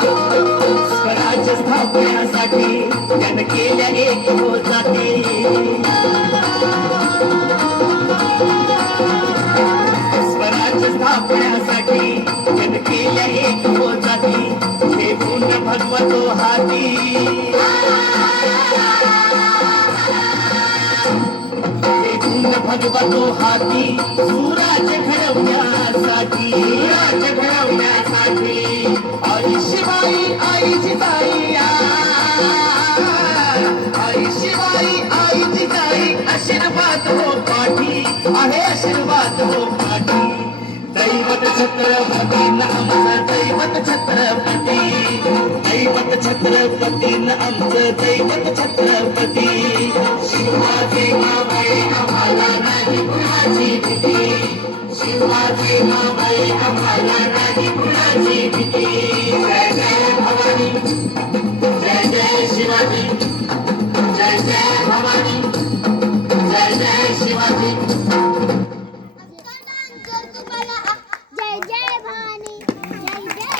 स्वराज्य स्थापण्यासाठी त्यानं केल्या एक होती स्वराज्य स्थापण्यासाठी त्यानं केल्या एक होती हे पुण्य भगवतो हाती हे पुण्य भगवतो हाती सुराज्य घडवण्यासाठी राज्य घडवण्यासाठी आई शिवाई आई जिजाई आई शिवाई आई आईची जाई आशीर्वाद हो पाठी आहे आशीर्वाद हो पाठी दैवत छत्रपती आमचं दैवत छत्रपती दैवत छत्रपती आमचं दैवत छत्रपती शिवाजी मावळे आम्हाला नाही कुणाची भीती शिवाजी मावळे आम्हाला नाही कुणाची भीती जय जय भवानी जय जय शिवाजी जय जय भवानी जय जय शिवाजी जय जय भवानी जय जय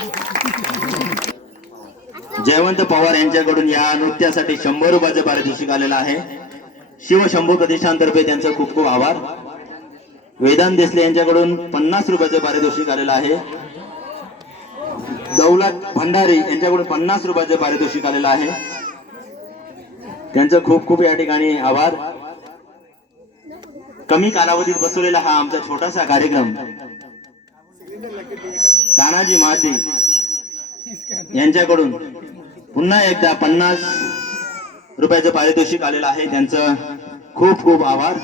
जयवंत पवार यांच्याकडून या नृत्यासाठी 100 रुपयाचं पारितोषिक आलेलं आहे. शिवशंभू प्रतिष्ठानतर्फे त्यांचं खूप खूप आभार. वेदांत देसले यांच्याकडून 50 रुपयाचं पारितोषिक आलेलं आहे. दौलत भंडारी यांच्याकडून 50 रुपयाचं पारितोषिक आलेलं आहे. त्यांचं खूप खूप या ठिकाणी आभार. कमी कालावधीत बसवलेला हा आमचा छोटासा कार्यक्रम तानाजी महाते यांच्याकडून पुन्हा एकदा 50 रुपयाचं पारितोषिक आलेलं आहे. त्यांचं खूप खूप आभार.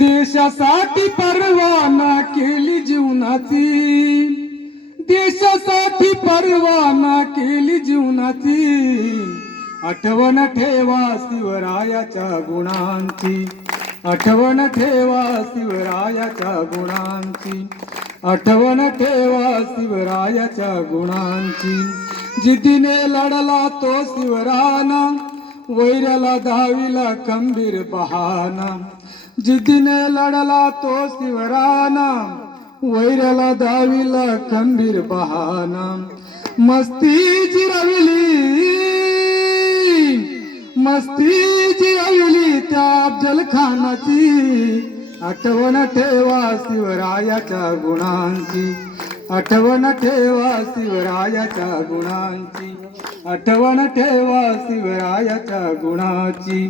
देशासाठी परवाना केली जीवनाची देशासाठी परवाना केली जीवनाची आठवण ठेवा शिवरायाच्या गुणांची आठवण ठेवा शिवरायाच्या गुणांची आठवण ठेवा शिवरायाच्या गुणांची जिद्दीने लढला तो शिवराना वैराला धाविला खंबीर बहाना जिद्दीने लढला तो शिवराना वैराला धाविला खंबीर बहाना मस्ती जिरवली त्या अफजल खानाची आठवण ठेवा शिवरायाच्या गुणांची आठवण ठेवा शिवरायाच्या गुणांची आठवण ठेवा शिवरायाच्या गुणाची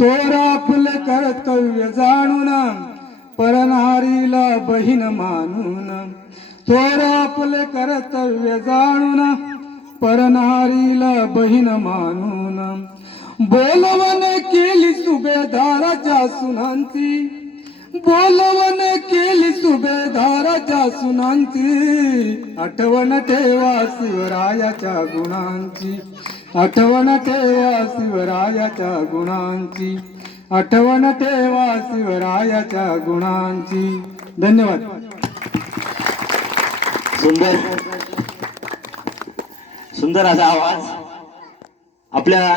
तोर आपले कर्तव्य जाणून परनारीला बहीण मानून तोर आपले कर्तव्य जाणून परनारीला बहीण मानून बोलवण केली सुभेदाराच्या सुनांची बोलवण केली सुभेदाराच्या सुनांची आठवण ठेवा शिवरायाच्या गुणांची आठवण ठेवा शिवरायाच्या गुणांची आठवण ठेवा शिवरायाच्या गुणांची. धन्यवाद. सुंदर सुंदर असा आवाज आपल्या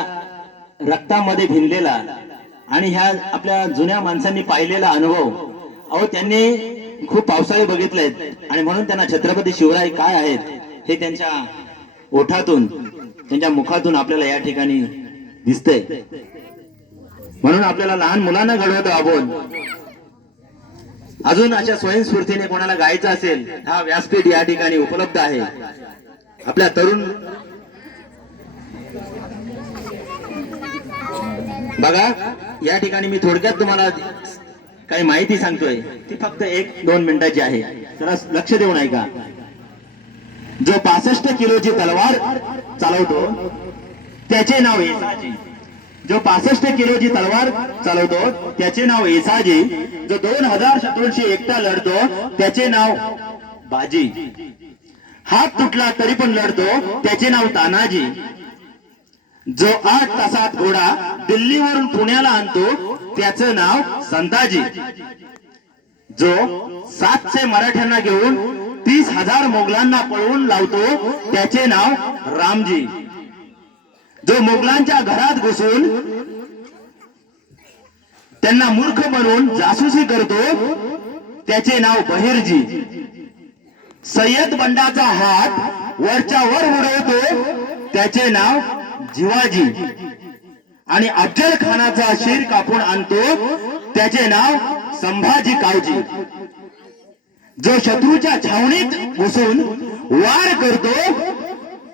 रक्तामध्ये भिनलेला आणि ह्या आपल्या जुन्या माणसांनी पाहिलेला अनुभव. अहो त्यांनी खूप पावसाळे बघितलेत आणि म्हणून त्यांना छत्रपती शिवराय काय आहेत हे त्यांच्या ओठातून त्यांच्या मुखातून आपल्याला या ठिकाणी दिसतंय. म्हणून आपल्याला लहान मुलांना घडवतो आपण. अजून अशा स्वयंस्फूर्तीने कोणाला गायचं असेल हा व्यासपीठ या ठिकाणी उपलब्ध आहे. आपल्या तरुण बघा या ठिकाणी मी थोडक्यात तुम्हाला काही माहिती सांगतोय ती फक्त 1-2 मिनिटाची आहे. जरा लक्ष देऊन ऐका. जो 65 किलोची तलवार चालवतो त्याचे नाव येसाजी. जो 65 किलोची तलवार चालवतो त्याचे नाव येसाजी. जो 2000 शत्रूंशी एकटा लढतो त्याचे नाव बाजी. हात तुटला तरी पण लढतो त्याचे नाव तानाजी. जो 8 तासात घोडा दिल्लीवरून पुण्याला आणतो त्याचं नाव संताजी. जो 700 मराठ्यांना घेऊन 30,000 मोगलांना पळवून लावतो त्याचे नाव रामजी. जो मोगलांच्या घरात घुसून त्यांना मूर्ख बनवून जासूसी करतो त्याचे नाव बहिर्जी. सय्यद बंडाचा हात वरच्या वर उडवतो त्याचे नाव जिवाजी, आणि अफजल खानाचा शिर कापून आणतो त्याचे नाव संभाजी कावजी. जो शत्रूच्या छावणीत घुसून वार करतो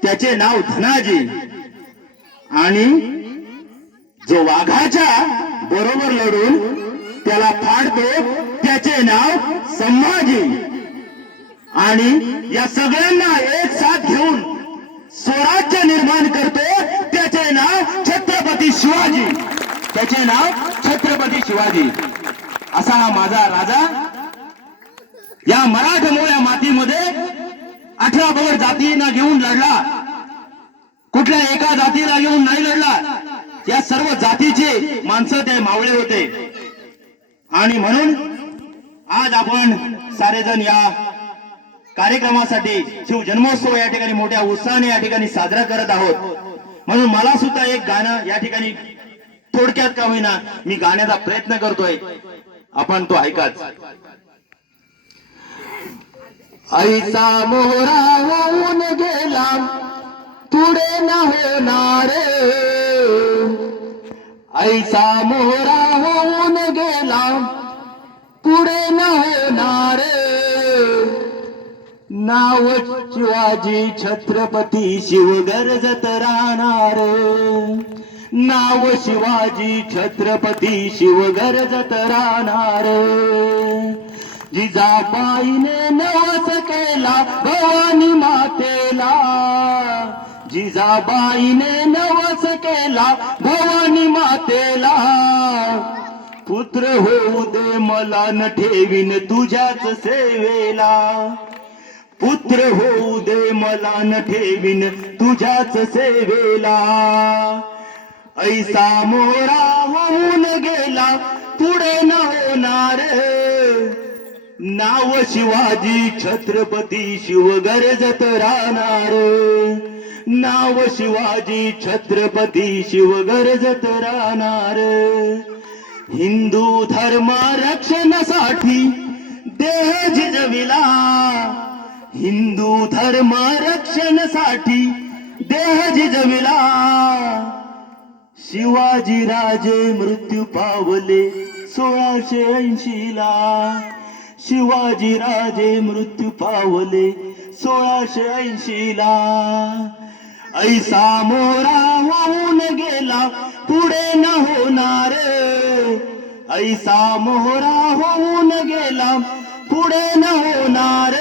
त्याचे नाव धनाजी, आणि जो वाघाच्या बरोबर लढून त्याला फाडतो त्याचे नाव संभाजी. आणि या सगळ्यांना एक साथ घेऊन स्वराज्य निर्माण करतो त्याचे नाव छत्रपती शिवाजी. त्याचे नाव छत्रपती शिवाजी. असा हा माझा राजा या मराठमोळ्या मातीमध्ये 18 बगड जातींना घेऊन लढला. कुठल्या एका जातीला घेऊन नाही लढला. या सर्व जातीचे माणसं ते मावळे होते. आणि म्हणून आज आपण सारेजण या कार्यक्रमासाठी शिव जन्मोत्सव या ठिकाणी मोठ्या उत्साहाने या ठिकाणी साजरा करत आहोत. म्हणून मला सुद्धा एक गाणं या ठिकाणी थोडक्यात का होईना मी गाण्याचा प्रयत्न करतोय, आपण तो ऐकाच. ऐसा मोहरा होऊन गेला पुढे न होणार, ऐसा मोहरा होऊन गेला पुढे न होणार. नाव शिवाजी छत्रपती शिव गरजत राहणार. नाव शिवाजी छत्रपती शिव गरजत राहणार. जिजाबाईने नवस केला भवानी मातेला. जिजाबाईने नवस केला भवानी मातेला. पुत्र होऊ दे मला न ठेवीन तुझ्याच सेवेला. पुत्र होऊ दे मला न ठेवीन तुझ्याच सेवेला. ऐसा मोरा होऊन गेला पुढे न होणार. नाव शिवाजी छत्रपती शिव गरजत राहणार. नाव शिवाजी छत्रपती शिव गरजत राहणार. हिंदू धर्म रक्षणासाठी देह झिजविला. हिंदू धर्म रक्षणासाठी देह झिजविला. शिवाजी राजे मृत्यू पावले 1680 ला. शिवाजी राजे मृत्यू पावले 1680 ला. ऐसा मोरा होऊन गेला पुढे न होणार. ऐसा मोहरा होऊन गेला पुढे न होणार.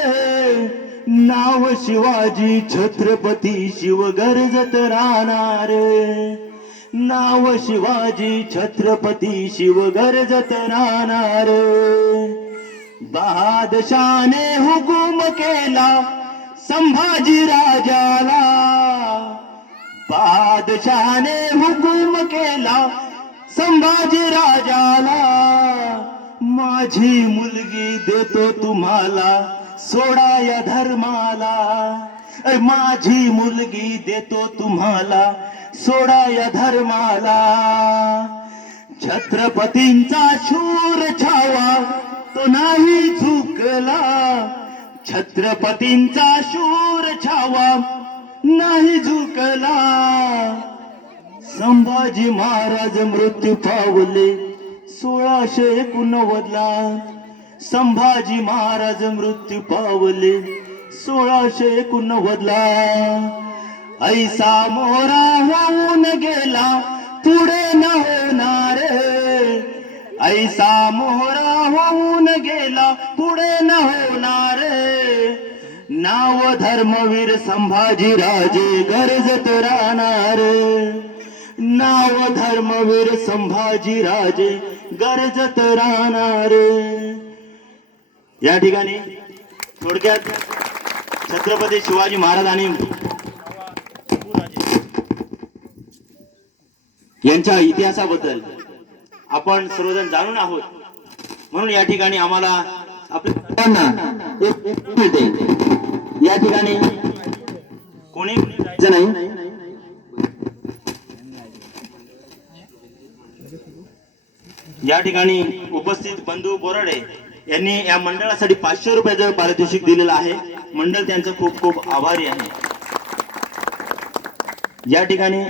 नाव शिवाजी छत्रपती शिव गरजत राहणार. नाव शिवाजी छत्रपती शिव गरजत राहणार. बादशाने हुकूम केला संभाजी राजाला. बादशाने हुकूम केला संभाजी राजाला. माझी मुलगी देतो तुम्हाला सोडा या धर्माला. माझी मुलगी देतो तुम्हाला सोडा या धर्माला. छत्रपतींचा शूर छावा तो नाही झुकला. छत्रपतींचा शूर छावा नाही झुकला. संभाजी महाराज मृत्यू पावले 1689 ला. संभाजी महाराज मृत्यू पावले 1689 ला. ऐसा मोहरा होऊन गेला पुढे न होणार. ऐसा मोहरा होऊन गेला पुढे न होणार. नाव धर्मवीर संभाजी राजे गरजत राहणार. नाव धर्मवीर संभाजी राजे गरजत राहणार. या ठिकाणी थोडक्यात छत्रपती शिवाजी महाराजांनी यांच्या इतिहासाबद्दल आपण सर्वजण जाणून आहोत. म्हणून या ठिकाणी आम्हाला आपल्या मिळते. या ठिकाणी कोणी जायचं नाही. या ठिकाणी उपस्थित बंधू बोराडे यांनी या मंडळासाठी 500 रुपयाचं पारितोषिक दिलेलं आहे. मंडळ त्यांचं खूप खूप आभारी आहे. या ठिकाणी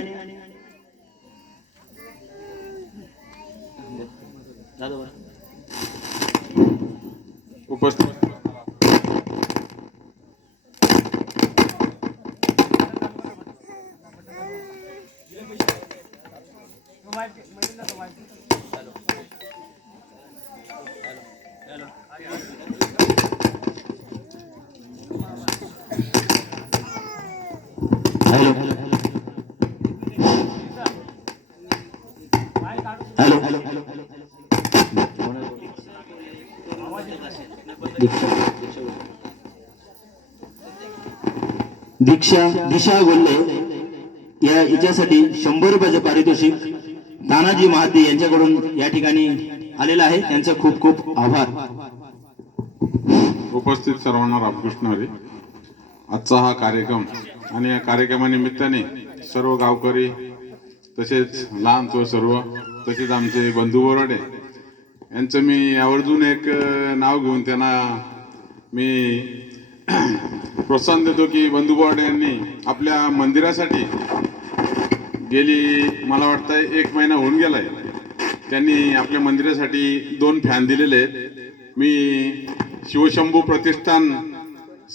उपस्थित हॅलो हॅलो दिशा गोल्ले या हिच्यासाठी 100 रुपयाचे पारितोषिक तानाजी महाते यांच्याकडून या ठिकाणी आलेलं आहे. त्यांचं खूप खूप आभार. उपस्थित सर्वांना रामकृष्ण हरी. आजचा हा कार्यक्रम आणि या कार्यक्रमानिमित्ताने सर्व गावकरी तसेच लहान तो सर्व तसेच आमचे बंधू बोराडे यांचं मी आवर्जून एक नाव घेऊन त्यांना मी प्रोत्साहन देतो की बंधू बोराडे यांनी आपल्या मंदिरासाठी गेली मला वाटतं 1 महिना होऊन गेलाय, त्यांनी आपल्या मंदिरासाठी 2 फॅन दिलेले आहेत. मी शिवशंभू प्रतिष्ठान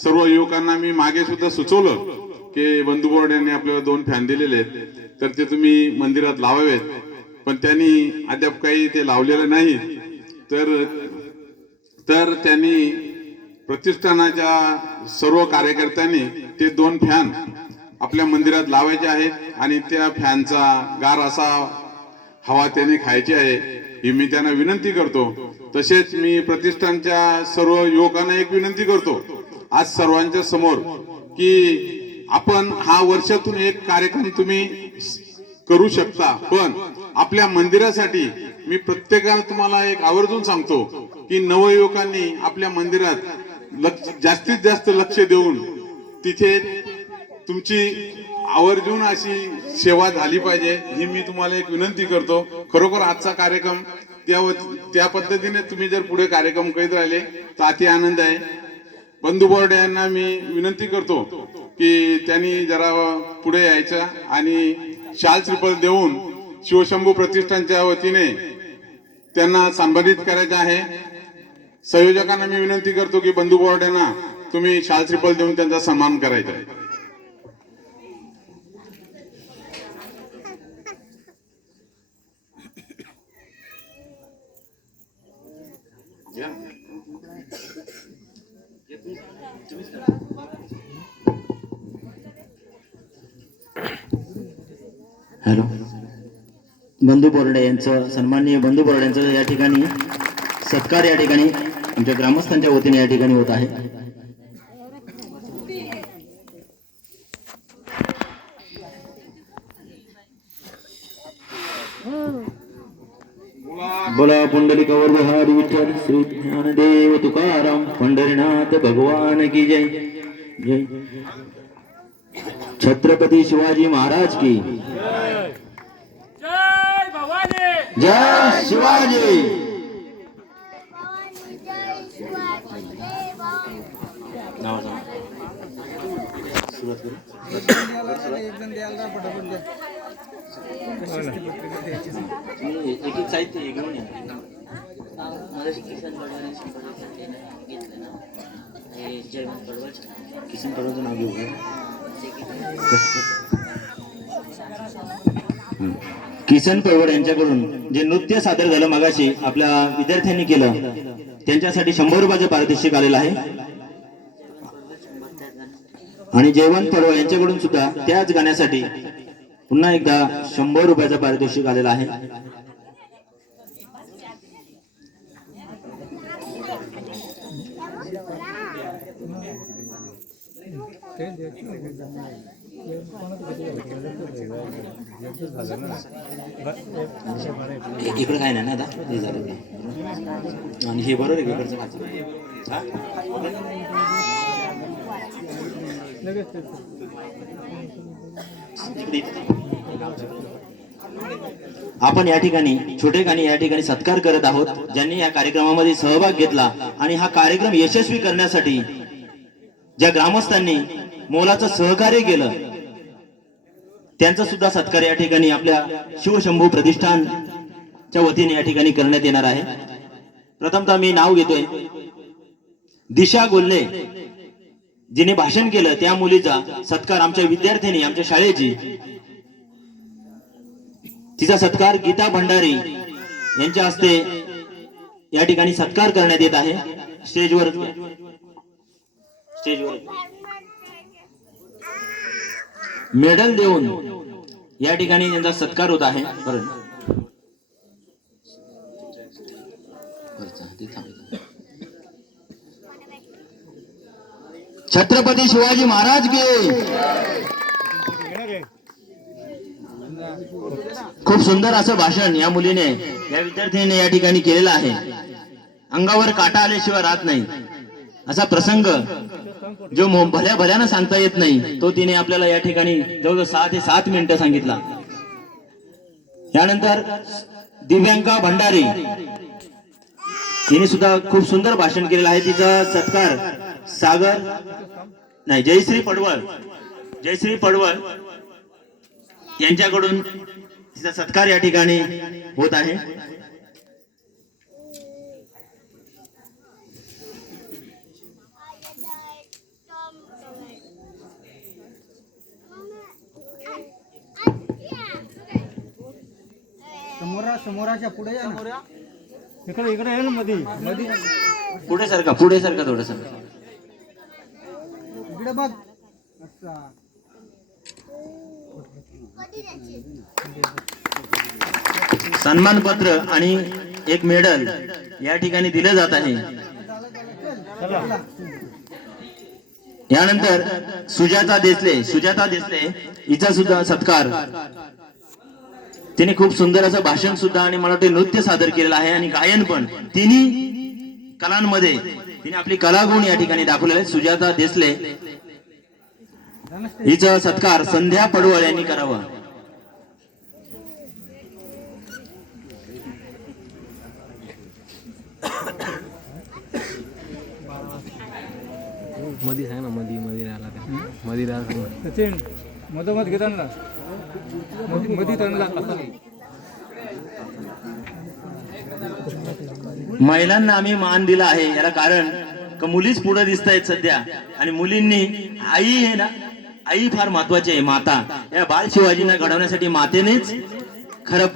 सर्व युवकांना मी मागे सुद्धा सुचवलं की बंधू बोराडे यांनी आपल्याला 2 फॅन दिलेले आहेत तर ते तुम्ही मंदिरात लावावेत, पण त्यांनी अद्याप काही ते लावलेलं नाही. तर त्यांनी प्रतिष्ठानाच्या सर्व कार्यकर्त्यांनी ते 2 फॅन आपल्या मंदिरात लावायचे आहेत आणि त्या फॅनचा गार असा हवा त्याने खायची आहे ही मी त्यांना विनंती करतो. तसेच मी प्रतिष्ठानच्या सर्व युवकांना एक विनंती करतो आज सर्वांच्या समोर की आपण हा वर्षातून एक कार्यक्रम तुम्ही करू शकता, पण आपल्या मंदिरासाठी मी प्रत्येकाला तुम्हाला एक आवर्जून सांगतो की नवयुवकांनी आपल्या मंदिरात जास्तीत जास्त लक्ष देऊन तिथे तुमची आवर्जून अशी सेवा झाली पाहिजे ही मी तुम्हाला एक विनंती करतो. खरोखर आजचा कार्यक्रम त्या पद्धतीने तुम्ही जर पुढे कार्यक्रम करीत राहिले तर अति आनंद आहे. बंधू बोराडे यांना मी विनंती करतो की त्यांनी जरा पुढे यायचं आणि शाल श्रीफळ देऊन शिवशंभू प्रतिष्ठानच्या वतीने त्यांना सन्मानित करायचं आहे. संयोजकांना मी विनंती करतो की बंधू बोराडेंना तुम्ही शाल श्रीफळ देऊन त्यांचा सन्मान करायचा आहे. हॅलो बंधू बोराडे यांचं सन्माननीय बंधू बोराडे यांचं या ठिकाणी सत्कार या ठिकाणी आमच्या ग्रामस्थांच्या वतीने या ठिकाणी होत आहे. बोला पुंडलिक वरदहारी विठ्ठल श्री ज्ञानदेव तुकाराम पंढरीनाथ भगवान की जय. जय छत्रपती शिवाजी महाराज की जय. शिवाजी एक एक साहित्य घेऊन या. किसन पडवळचं नाव घेऊ किसन पडवळ यांच्याकडून जे नृत्य सादर झालं मगाशी आपल्या विद्यार्थ्यांनी केलं त्यांच्यासाठी 100 रुपयाचे पारितोषिक आलेलं आहे. आणि जयवंत पडवळ यांच्याकडून सुद्धा त्याच गाण्यासाठी पुन्हा एकदा 100 रुपयाचं पारितोषिक आलेलं आहे. इकडे काय नाही ना आता हे झालं आणि हे बरोबर आहे इकडचं आपण या ठिकाणी छोटेखानी या ठिकाणी सत्कार करत आहोत ज्यांनी या कार्यक्रमामध्ये सहभाग घेतला आणि हा कार्यक्रम यशस्वी करण्यासाठी ज्या ग्रामस्थांनी मोलाचं सहकार्य केलं त्यांचा सुद्धा सत्कार या ठिकाणी आपल्या शिवशंभू प्रतिष्ठानच्या वतीने या ठिकाणी करण्यात येणार आहे. प्रथमतः मी नाव घेतोय दिशा गोल्ले, जिने भाषण केलं त्या मुलीचा सत्कार आमच्या विद्यार्थिनी, आमच्या शाळेची, तिचा सत्कार गीता भंडारी यांच्या हस्ते या ठिकाणी सत्कार करण्यात येत आहे. स्टेजवर मेडल देऊन या ठिकाणी त्यांचा सत्कार होत आहे. छत्रपती शिवाजी महाराज के. खूप सुंदर असं भाषण या मुलीने, या विद्यार्थिनीने या ठिकाणी केलेलं आहे. अंगावर काटा आल्याशिवाय राहत नाही असा प्रसंग जो भल्या भल्यानं सांगता येत नाही तो तिने आपल्याला या ठिकाणी जवळजवळ 6 ते 7 मिनिटं सांगितला. यानंतर दिव्यांका भंडारी तिने सुद्धा खूप सुंदर भाषण केलेलं आहे. तिचा सत्कार जयश्री पडवळ यांच्याकडून तिचा सत्कार या ठिकाणी होत आहे. समोराच्या पुढे या ना. इकडे आहे ना मध्ये पुढे सरका थोडस. इकडे बघ. सन्मानपत्र आणि एक मेडल या ठिकाणी दिलं जात आहे. यानंतर सुजाता देसले हिचा सुद्धा सत्कार. तिने खूप सुंदर असं भाषण सुद्धा आणि मला वाटते नृत्य सादर केलेलं आहे आणि गायन पण. तिन्ही कलांमध्ये तिने आपली कलागुण या ठिकाणी दाखवलेले आहेत. सुजाता देसले हिचा सत्कार संध्या पडवळ यांनी करावा. मधी सांग ना, मधी राहिला मधी राहिला सचिन मधोमध घेताना मधी तणला. महिलांना आम्ही मान दिला आहे याला कारण का मुलीच पुढे दिसत आहेत सध्या. आणि मुलींनी आई आहे ना, आई फार महत्वाची आहे. माता या बाल शिवाजींना घडवण्यासाठी मातेनेच खरं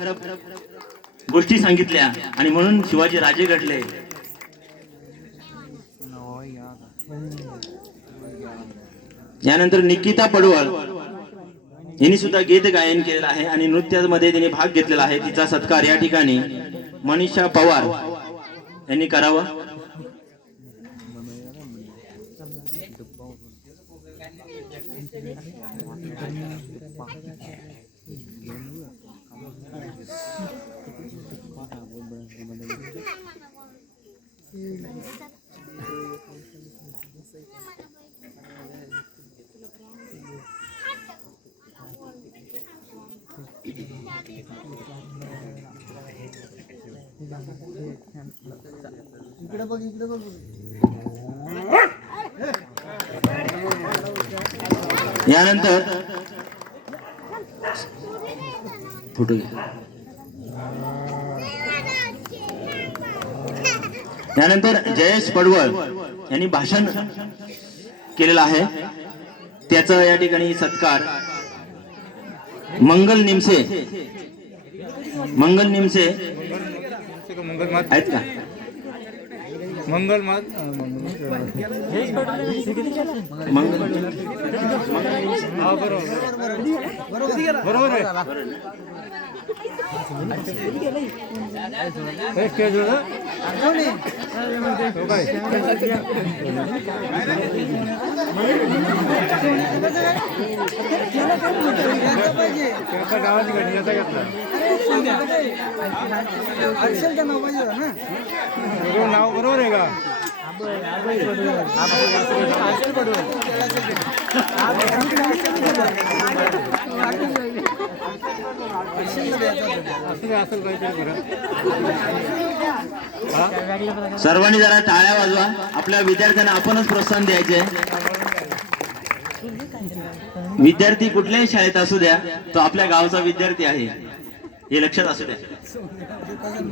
गोष्टी सांगितल्या आणि म्हणून शिवाजी राजे घडले. यानंतर निकिता पडवळ यांनी सुद्धा गीत गायन केलेलं आहे आणि नृत्यामध्ये तिने भाग घेतलेला आहे. तिचा सत्कार या ठिकाणी मनीषा पवार यांनी करावा. इकडे बघ. यानंतर फोटो घ्या. यानंतर जयेश पडवळ यांनी भाषण केलेलं आहे. त्याचा या ठिकाणी सत्कार मंगल निमसे आहेत का? मंगल बरोबर आहे. गावाची घटनेचा घेतला नाव बरोबर आहे का? सर्वांनी जरा टाळ्या वाजवा. आपल्या विद्यार्थ्यांना आपणच प्रोत्साहन द्यायचे. विद्यार्थी कुठल्याही शाळेत असू द्या, तो आपल्या गावचा विद्यार्थी आहे हे लक्षात असू द्या.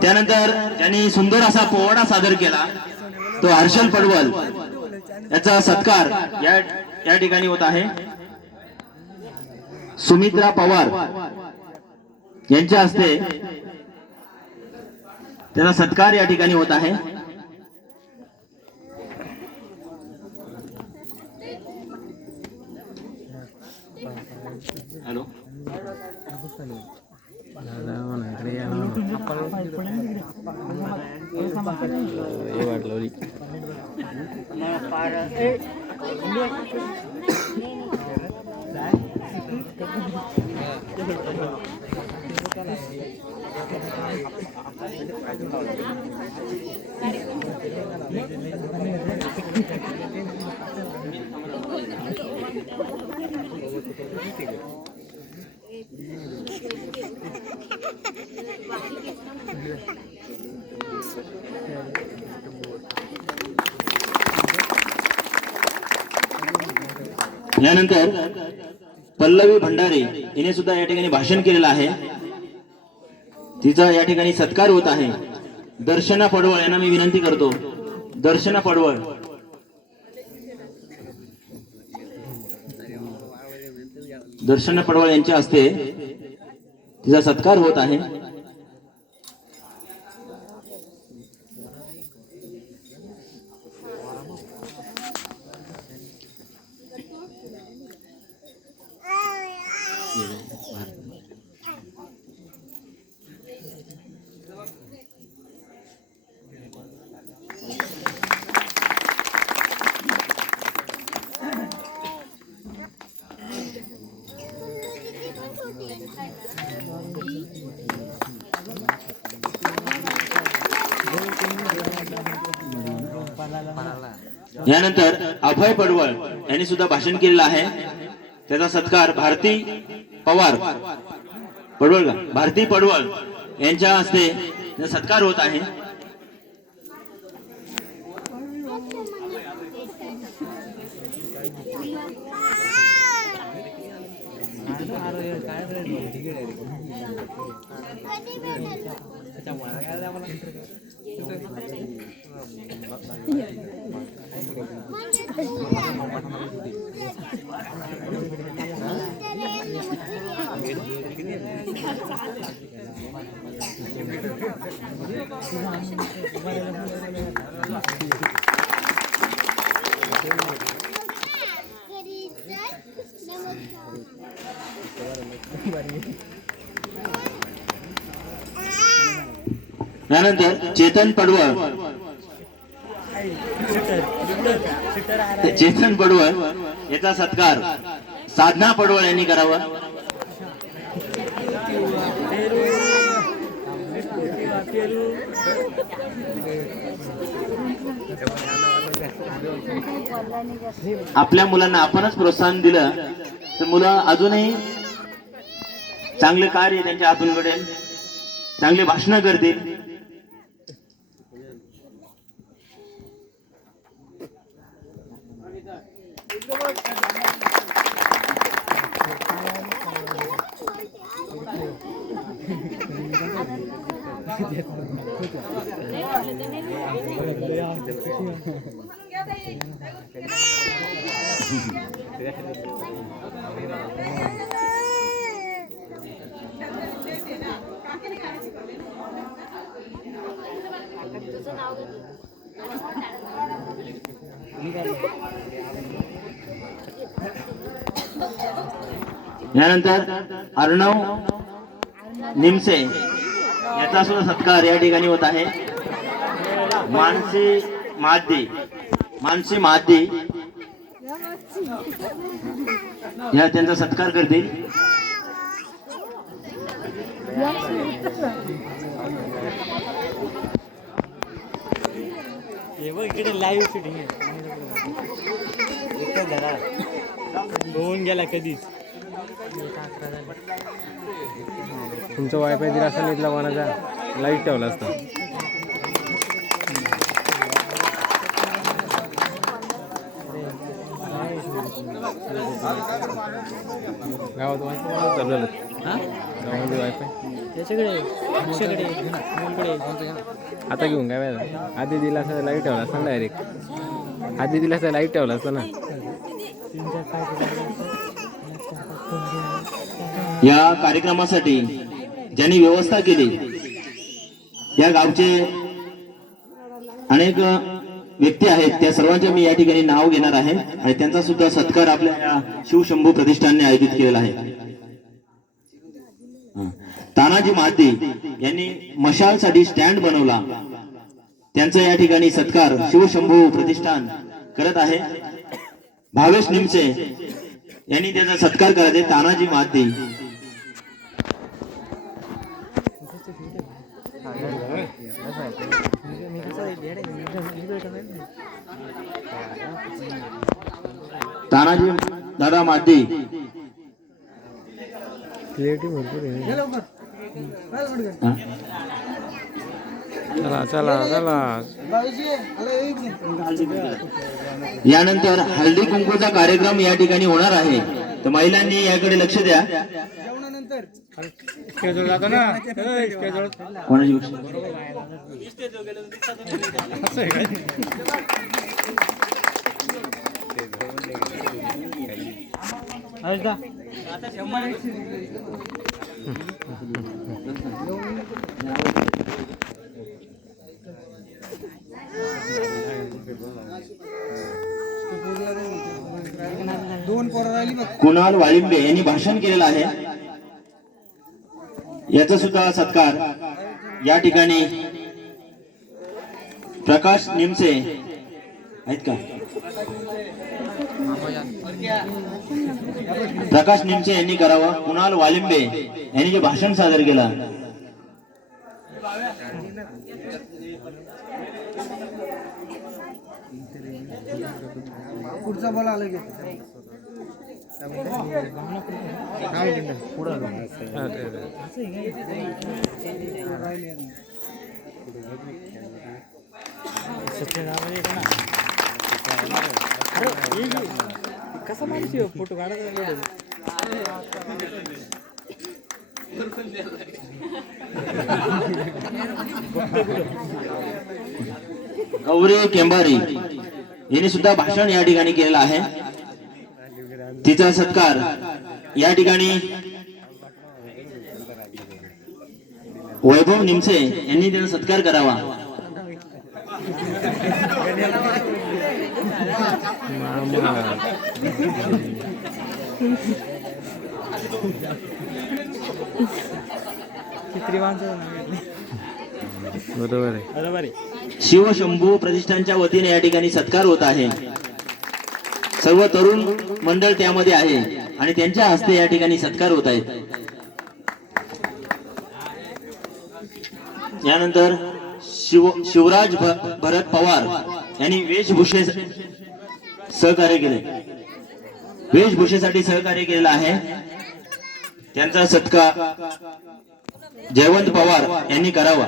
त्यानंतर ज्यांनी सुंदर असा पोवाडा सादर केला तो हर्षल पडवल, याचा सत्कार या ठिकाणी होत आहे. सुमित्रा पवार यांच्या हस्ते त्याचा सत्कार या ठिकाणी होत आहे. हॅलो, इकडे या ना. हे वाटलं यानंतर पल्लवी भंडारे हिने सुद्धा या ठिकाणी भाषण केलेलं आहे. तिचा या ठिकाणी सत्कार होत आहे. दर्शना पडवळ यांना मी विनंती करतो. दर्शना पडवळ, दर्शना पडवळ यांच्या हस्ते तिचा सत्कार होत आहे. यानंतर अभय पडवळ यांनी सुद्धा भाषण केलेलं आहे. त्याचा सत्कार भारती पवार पडवळ का भारती पडवळ यांच्या हस्ते सत्कार होत आहे. यानंतर चेतन पडवळ, चेतन पडवळ याचा सत्कार साधना पडवळ यांनी करावा. आपल्या मुलांना आपणच प्रोत्साहन दिलं तर मुलं अजूनही चांगले कार्य त्यांच्या हातून घडेल, चांगले भाषण करतील. यानंतर अर्णव निमसे याचा सुद्धा सत्कार या ठिकाणी होत आहे. मानसी महादी या त्यांचा सत्कार करतील. इकडे लाईव्ह शूटिंग होऊन गेला कधीच. तुमचं वायफाय दिला असता इथला कोणाचा लाईट ठेवला असता. गावात वायफाय चालू झालं गावामध्ये वायफाय आता घेऊन काय माहिती आधी दिला असता लाईट ठेवला असता डायरेक्ट आधी दिला असता लाईट ठेवला असता ना. या कार्यक्रमासाठी ज्यांनी व्यवस्था केली या गावचे अनेक व्यक्ती आहेत त्या सर्वांचे मी या ठिकाणी नाव घेणार आहे आणि त्यांचा सुद्धा सत्कार आपल्या या शिवशंभू प्रतिष्ठानने आयोजित केलेला आहे. तानाजी महाते यांनी मशालसाठी स्टँड बनवला त्यांचा या ठिकाणी सत्कार शिवशंभू प्रतिष्ठान करत आहे. भावेश निमसे यांनी त्याचा सत्कार करायचे. तानाजी महाते तानाजी दादा महाते क्रिएटिव्ह भरपूर आहे. चला चला चला. यानंतर हळदी कुंकूचा कार्यक्रम या ठिकाणी होणार आहे तर महिलांनी याकडे लक्ष द्या. कोणाची गोष्ट? कुणाल वाळिंबे यांनी भाषण केलेलं आहे याचा सुद्धा सत्कार या ठिकाणी प्रकाश निमसे आहेत का? प्रकाश निमसे यांनी करावा. कुणाल वालिंबे यांनी जे भाषण सादर केलं पुढचा बोला आलं की कसा माणूस फोटो काढायचा. गौरी केंबारी यांनी सुद्धा भाषण या ठिकाणी केलेलं आहे. तिचा सत्कार या ठिकाणी वैभव निमसे यांनी त्याचा सत्कार करावा. बरोबर आहे. शिवशंभू प्रतिष्ठानच्या वतीने या ठिकाणी सत्कार होत आहे. सर्व तरुण मंडळ त्यामध्ये आहे आणि त्यांच्या हस्ते या ठिकाणी सत्कार होत आहेत. यानंतर शिवराज भरत पवार यांनी सहकार्य केले. वेशभूषेसाठी सहकार्य केलेलं आहे. त्यांचा सत्कार जयवंत पवार यांनी करावा.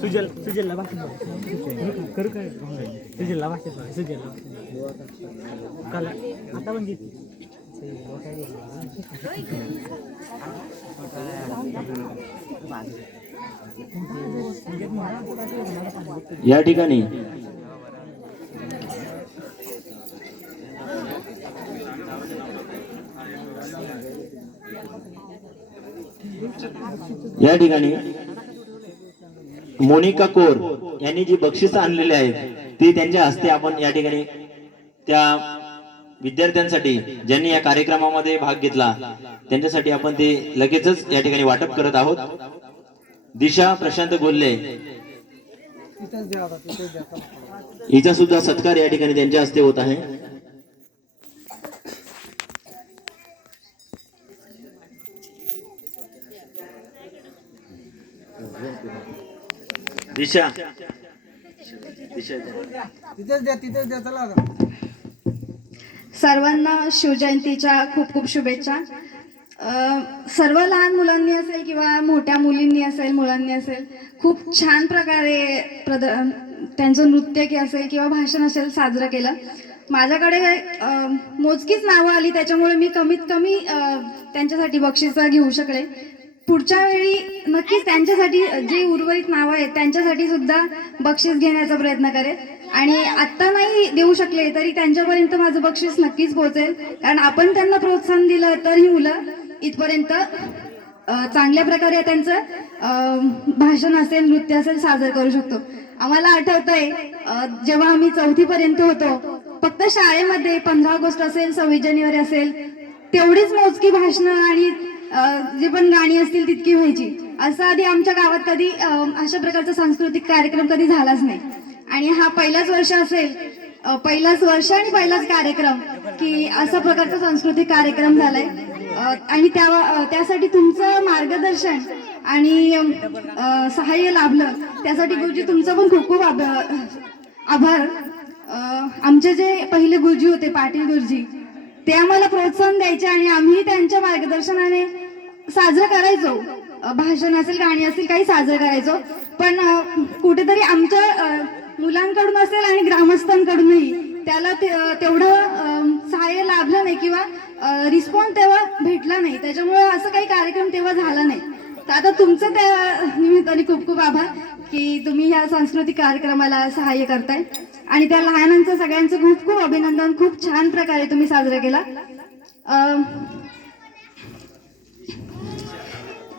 सुजलला भाषण करू काय सुजलला भाषण सुजलला काल आता पण घेतली या ठिकाणी या ठिकाणी मोनिका कोर यांनी जी बक्षिस आणलेली आहेत ती त्यांच्या हस्ते आपण या ठिकाणी त्या विद्यार्थ्यांसाठी ज्यांनी या कार्यक्रमामध्ये भाग घेतला त्यांच्यासाठी आपण ते लगेचच या ठिकाणी वाटप करत आहोत. दिशा प्रशांत गोल्ले तिथेच द्या आता, तिथेच द्या. हिचा सुद्धा सत्कार या ठिकाणी त्यांच्या हस्ते होत आहे. दिशा तिथेच द्या, तिथेच द्या. चला आता. सर्वांना शिवजयंतीच्या खूप खूप शुभेच्छा. सर्व लहान मुलांनी असेल किंवा मोठ्या मुलींनी असेल, मुलांनी असेल, खूप छान प्रकारे त्यांचं नृत्य असेल किंवा भाषण असेल साजरं केलं. माझ्याकडे मोजकीच नावं आली, त्याच्यामुळे मी कमीत कमी त्यांच्यासाठी बक्षीस घेऊ शकले. पुढच्या वेळी नक्कीच त्यांच्यासाठी जी उर्वरित नावं आहेत त्यांच्यासाठी सुद्धा बक्षीस घेण्याचा प्रयत्न करेल. आणि आत्ता नाही देऊ शकले तरी त्यांच्यापर्यंत माझं बक्षीस नक्कीच पोहोचेल, कारण आपण त्यांना प्रोत्साहन दिलं तर ही मुलं इथपर्यंत चांगल्या प्रकारे त्यांचं भाषण असेल, नृत्य असेल सादर करू शकतो. आम्हाला आठवतंय जेव्हा आम्ही 4थी पर्यंत होतो, फक्त शाळेमध्ये 15 ऑगस्ट असेल, 26 जानेवारी असेल, तेवढीच मोजकी भाषणं आणि जे पण गाणी असतील तितकी व्हायची. असं आधी आमच्या गावात कधी अशा प्रकारचा सांस्कृतिक कार्यक्रम कधी झालाच नाही. आणि हा पहिलाच वर्ष असेल, पहिलाच वर्ष आणि पहिलाच कार्यक्रम की अशा प्रकारचा सांस्कृतिक कार्यक्रम झालाय. आणि त्यासाठी तुमचं मार्गदर्शन आणि सहाय्य लाभलं त्यासाठी गुरुजी तुमचं पण खूप खूप आभार. आमचे जे पहिले गुरुजी होते पाटील गुरुजी, ते आम्हाला प्रोत्साहन द्यायचे आणि आम्ही त्यांच्या मार्गदर्शनाने साजरं करायचो. भाषण असेल, गाणी असेल, काही साजरं करायचो. पण कुठेतरी आमच्या मुलांकडून असेल आणि ग्रामस्थांकडूनही त्याला तेवढं सहाय्य लाभलं नाही किंवा रिस्पॉन्स तेव्हा भेटला नाही. त्याच्यामुळे असं काही कार्यक्रम तेव्हा झाला नाही. तर आता तुमचं त्या निमित्ताने खूप खूप आभार की तुम्ही ह्या सांस्कृतिक कार्यक्रमाला सहाय्य करताय. आणि त्या लहानांचं सगळ्यांचं खूप खूप अभिनंदन. खूप छान प्रकारे तुम्ही साजरा केला.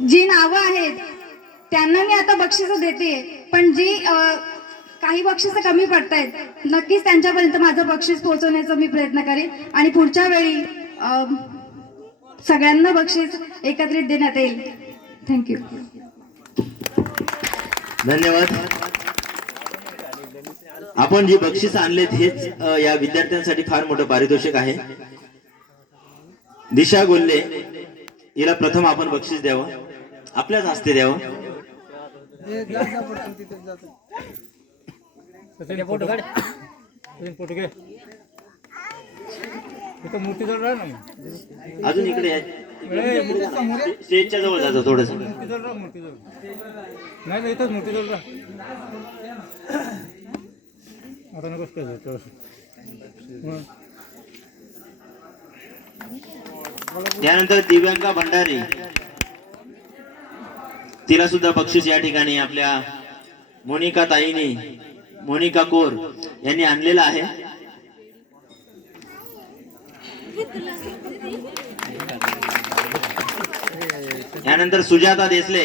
जी नावं आहेत त्यांना मी आता बक्षिसं देते, पण जी काही बक्षिसं कमी पडतायत नक्कीच त्यांच्यापर्यंत माझं बक्षीस पोहोचवण्याचा मी प्रयत्न करेन. आणि पुढच्या वेळी सगळ्यांना बक्षीस एकत्रित देण्यात येईल. थँक्यू. धन्यवाद. आपण जी बक्षीस आणलेत हेच या विद्यार्थ्यांसाठी फार मोठं पारितोषिक आहे. दिशा गोल्ले हिला प्रथम आपण बक्षीस द्यावं, आपल्याच हस्ते द्यावं. हे जा, जा, पटकन तिथेच जा. फोटो काढ, फोटो घे. इथं मूर्ती जवळ राहा ना. अजून इकडे आहे, स्टेजच्या जवळ जातो थोडस. मूर्ती जवळ राहा, मूर्ती जवळ नाही, इथंच मूर्ती जवळ राहा. आता नको स्टेज. त्यानंतर दिव्यांका भंडारी, तिला सुद्धा बक्षीस या ठिकाणी आपल्या मोनिका ताईनी, मोनिका कोर यांनी आणलेलं आहे. यानंतर सुजाता देसले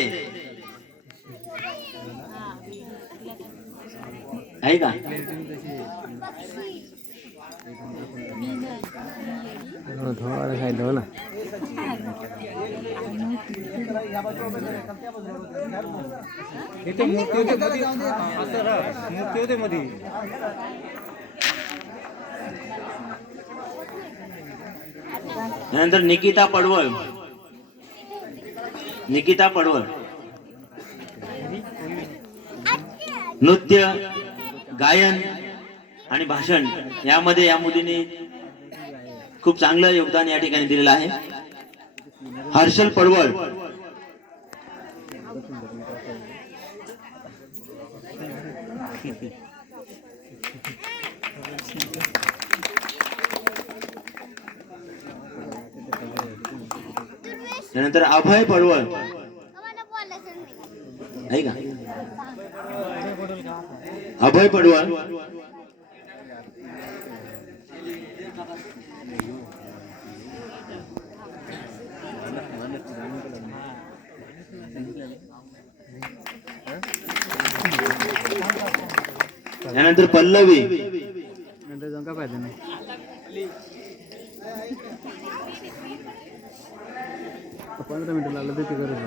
आहे का? थोडं खायला हो ना. इथे मूर्ती होते मध्ये, असं राहा, मूर्ती होते मध्ये. यानंतर निकिता पडवळ, निकिता पडवळ नृत्य, गायन आणि भाषण यामध्ये या मुलीने खूप चांगलं योगदान या ठिकाणी दिलेलं आहे. हर्षल पडवळ, त्यानंतर अभय पडवळ आहे का? अभय पडवळ, यानंतर पल्लवी. नंतर जाऊन काय पाहिजे नाही. 15 मिनिटं लागलं तर ते गरज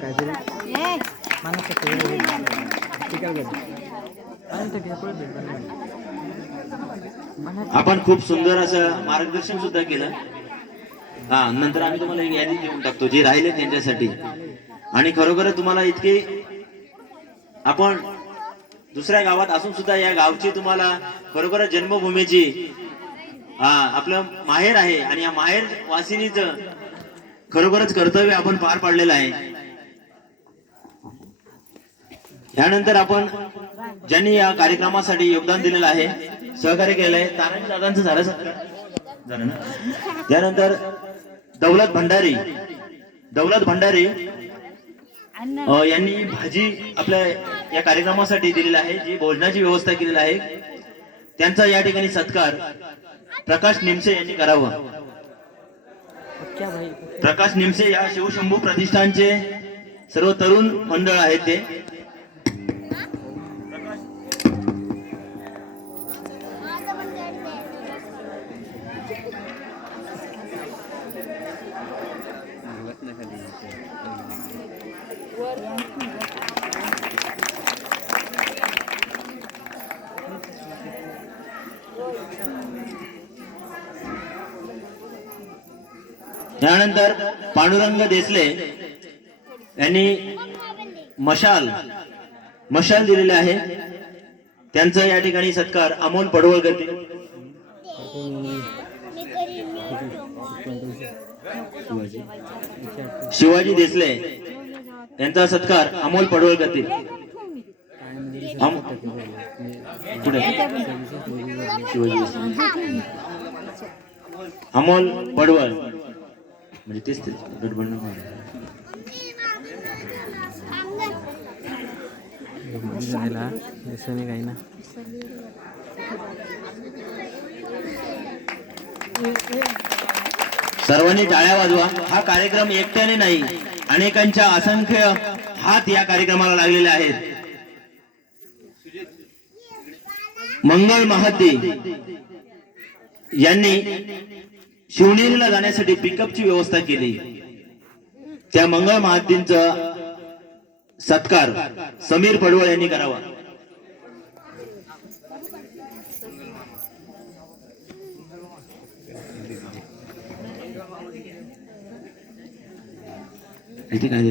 काहीतरी आपण खूप सुंदर असं मार्गदर्शन सुद्धा केलं. हा, नंतर आम्ही तुम्हाला एक यादी देऊन टाकतो जे राहिले त्यांच्यासाठी. आणि खरोखर तुम्हाला इतके, आपण दुसऱ्या गावात असून सुद्धा या गावची तुम्हाला खरोखर जन्मभूमीची आपलं माहेर आहे आणि या माहेर वासिनीच खरोखरच कर्तव्य आपण पार पाडलेलं आहे. यानंतर आपण ज्यांनी या कार्यक्रमासाठी योगदान दिलेलं आहे, सहकार्य केलेलं आहे, तानाजी दादांचं झालं ना. त्यानंतर दौलत भंडारी यांनी भाजी आपल्या या कार्यक्रमासाठी दिलेला आहे, जी भोजनाची व्यवस्था केलेली आहे. त्यांचा या ठिकाणी सत्कार प्रकाश निमसे यांनी करावा. प्रकाश निमसे या शिवशंभू प्रतिष्ठानचे सर्व तरुण मंडळ आहेत ते. त्यानंतर पांडुरंग देसले यांनी मशाल दिलेले आहे. त्यांचा या ठिकाणी सत्कार अमोल पडवळ करतील. शिवाजी देसले यांचा सत्कार अमोल पडवळ करतील. अमोल पडवळ म्हणजे तेच गडबड काही ना. सर्वांनी टाळ्या वाजवा. हा कार्यक्रम एकट्याने नाही, अनेकांच्या असंख्य हात या कार्यक्रमाला लागलेले आहेत. मंगल महाते यांनी शिवनेरीला जाण्यासाठी पिकअपची व्यवस्था केली. त्या मंगळ महातींचा सत्कार समीर पडवळ यांनी करावा. इथे काय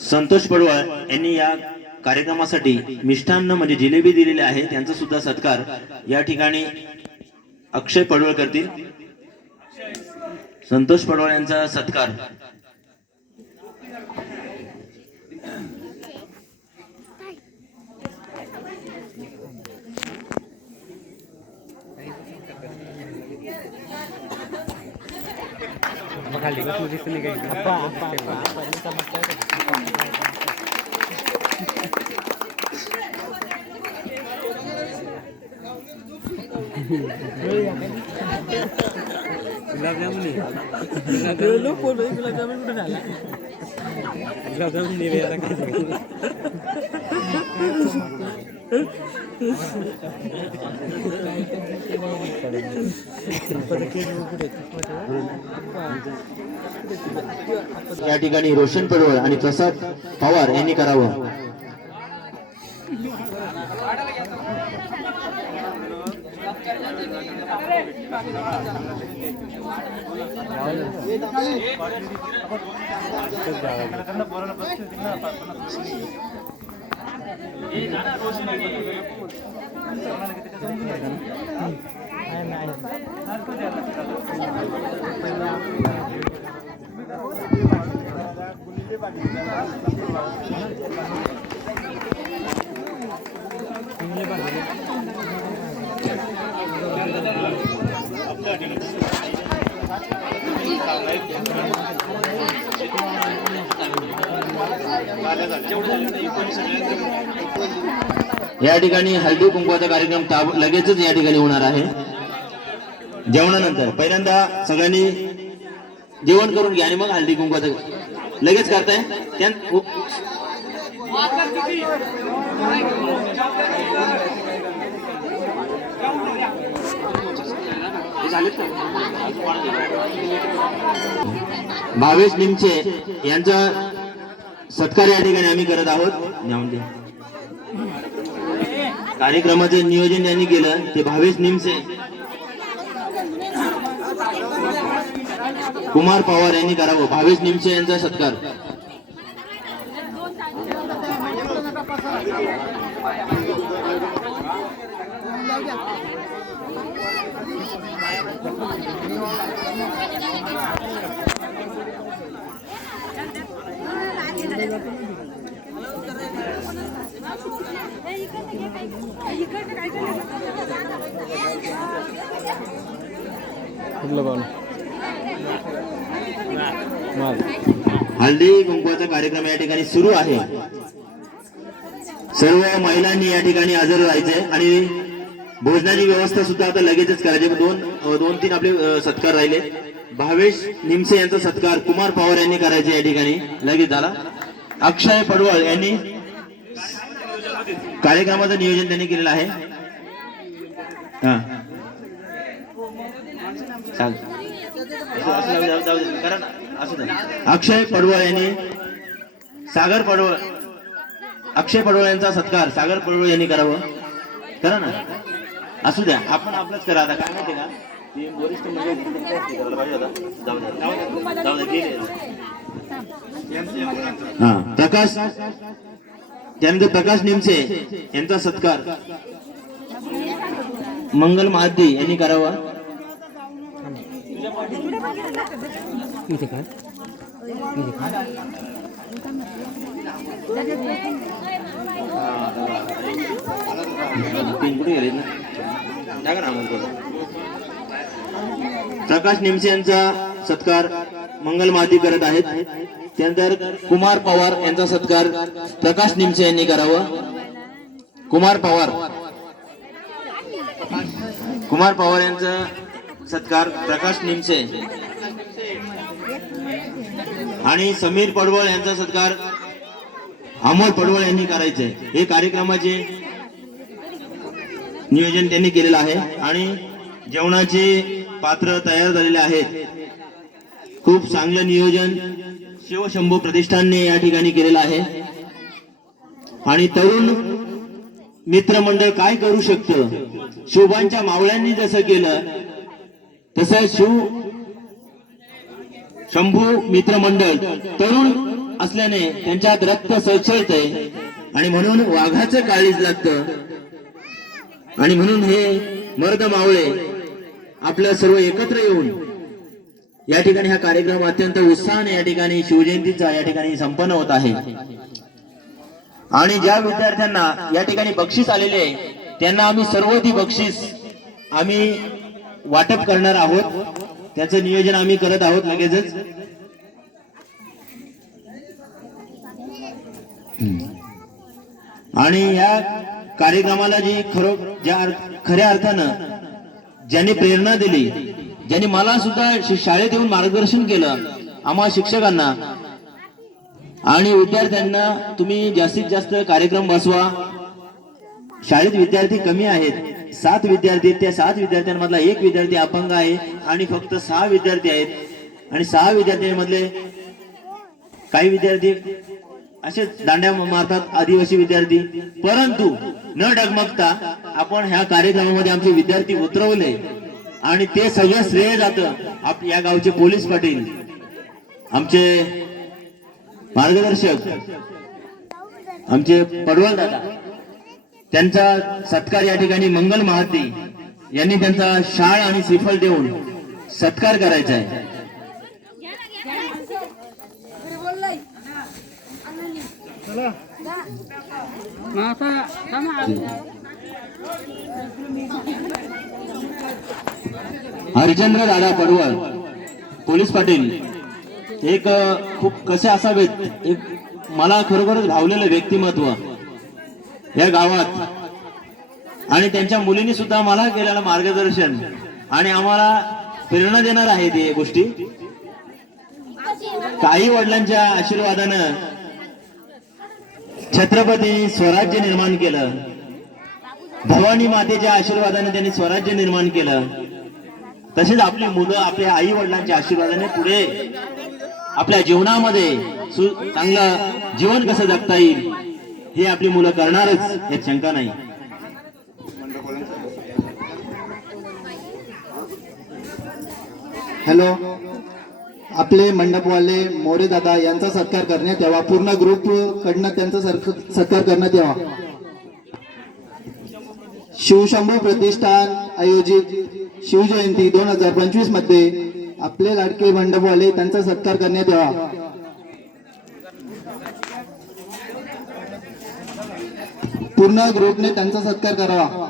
संतोष पडवळ यांनी या कार्यक्रमासाठी मिष्टान्न म्हणजे जिलेबी दिलेले आहे. त्यांचा सुद्धा सत्कार या ठिकाणी अक्षय पडवळ करतील. संतोष पडवळ यांचा सत्कार गुलाबजामुन गुलाबजामुन कुठे झाला. गुलाबजामुन या ठिकाणी रोशन पडवळ आणि प्रसाद पवार यांनी करावं. नाही या ठिकाणी हळदी कुंकवाचा कार्यक्रम लगेचच या ठिकाणी होणार आहे. जेवणानंतर पहिल्यांदा सगळ्यांनी जेवण करून घ्या आणि मग हळदी कुंकवाचं लगेच करताय. भावेश निमचे यांचा सत्कार या ठिकाणी आम्ही करत आहोत. कार्यक्रमाचं नियोजन यांनी केलं ते भावेश निमसे, कुमार पवार यांनी करावं. भावेश निमसे यांचा सत्कार. हळदी कुंकवाचा कार्यक्रम या ठिकाणी सुरू आहे. सर्व महिलांनी या ठिकाणी हजर राहायचंय आणि भोजनाची व्यवस्था सुद्धा आता लगेचच करायची. दोन तीन आपले सत्कार राहिले. भावेश निमसे यांचा सत्कार कुमार पवार यांनी करायचे या ठिकाणी लगेच झाला. अक्षय पडवळ यांनी कार्यक्रमाचं नियोजन त्यांनी केलेलं आहे. हा चाल अक्षय पडवळ यांनी सागर पडवळ, अक्षय पडवळ यांचा सत्कार सागर पडवळ यांनी करावं. करा ना, असू द्या, आपण आपलंच करा. आता काय माहिती का, ते वरिष्ठ हा प्रकाश, त्यानंतर प्रकाश निमसे यांचा सत्कार मंगल महादी यांनी करावा. प्रकाश निमसे यांचा सत्कार मंगल महादी करत आहेत. त्यानंतर कुमार पवार यांचा सत्कार प्रकाश निमसे यांनी करावा. कुमार पवार यांचा सत्कार प्रकाश निमसे आणि समीर पडवळ यांचा सत्कार अमोल पडवळ यांनी करायचे. हे कार्यक्रमाचे नियोजन त्यांनी केलेलं आहे आणि जेवणाचे पात्र तयार झालेले आहेत. खूप चांगलं नियोजन शिवशंभू प्रतिष्ठानने या ठिकाणी केलेलं आहे. आणि तरुण मित्रमंडळ काय करू शकतं, शिवबांच्या मावळ्यांनी जसं केलं तसं शंभू मित्रमंडळ तरुण असल्याने त्यांच्यात रक्त सळसळतंय आणि म्हणून वाघाचं काळीज लागतं. आणि म्हणून हे मर्द मावळे आपल्या सर्व एकत्र येऊन या ठिकाणी हा कार्यक्रम अत्यंत उत्साहाने या ठिकाणी शिवजयंतीचा या ठिकाणी संपन्न होत आहे. आणि ज्या विद्यार्थ्यांना या ठिकाणी बक्षीस आलेले आहे त्यांना आम्ही सर्व ती बक्षीस आम्ही वाटप करणार आहोत. त्याचं नियोजन आम्ही करत आहोत लगेचच. आणि या कार्यक्रमाला जी खऱ्या अर्थानं ज्यांनी प्रेरणा दिली, ज्यांनी मला सुद्धा शाळेत येऊन मार्गदर्शन केलं, आम्हा शिक्षकांना आणि विद्यार्थ्यांना, तुम्ही जास्तीत जास्त कार्यक्रम बसवा. शाळेत विद्यार्थी कमी आहेत, 7 विद्यार्थी. त्या 7 विद्यार्थ्यांमधला 1 विद्यार्थी अपंग आहे आणि फक्त 6 विद्यार्थी आहेत. आणि 6 विद्यार्थ्यांमधले काही विद्यार्थी असेच दांड्या मारतात, आदिवासी विद्यार्थी. परंतु न डगमगता आपण ह्या कार्यक्रमामध्ये आमचे विद्यार्थी उतरवले आणि ते सगळं श्रेय जातं या गावचे पोलीस पाटील, आमचे मार्गदर्शक, आमचे पडवळ दादा. त्यांचा सत्कार या ठिकाणी मंगल महाती यांनी त्यांचा शाळ आणि श्रीफळ देऊन सत्कार करायचा आहे. चला हरिचंद्र दादा पडवळ पोलीस पाटील एक खूप कसे असावेत, एक मला खरोखरच भावलेलं व्यक्तिमत्व या गावात, आणि त्यांच्या मुलींनी सुद्धा मला केलेलं मार्गदर्शन आणि आम्हाला प्रेरणा देणार आहे ते गोष्टी. काही वडिलांच्या आशीर्वादानं छत्रपती स्वराज्य निर्माण केलं, भवानी मातेच्या आशीर्वादाने त्यांनी स्वराज्य निर्माण केलं. तसेच आपली मुलं आपल्या आई वडिलांच्या आशीर्वादाने पुढे आपल्या जीवनामध्ये चांगलं जीवन कसं जगता येईल हे आपली मुलं करणारच यात शंका नाही. हॅलो, आपले मंडपवाले मोरे दादा यांचा सत्कार करण्यात यावा. पूर्ण ग्रुप कडनं त्यांचा सत्कार करण्यात यावा. शिवशंभू प्रतिष्ठान आयोजित शिवजयंती 2025 मध्ये आपले लाडके मंडपवाले त्यांचा सत्कार करण्यात यावा. पूर्ण ग्रुपने त्यांचा सत्कार करावा.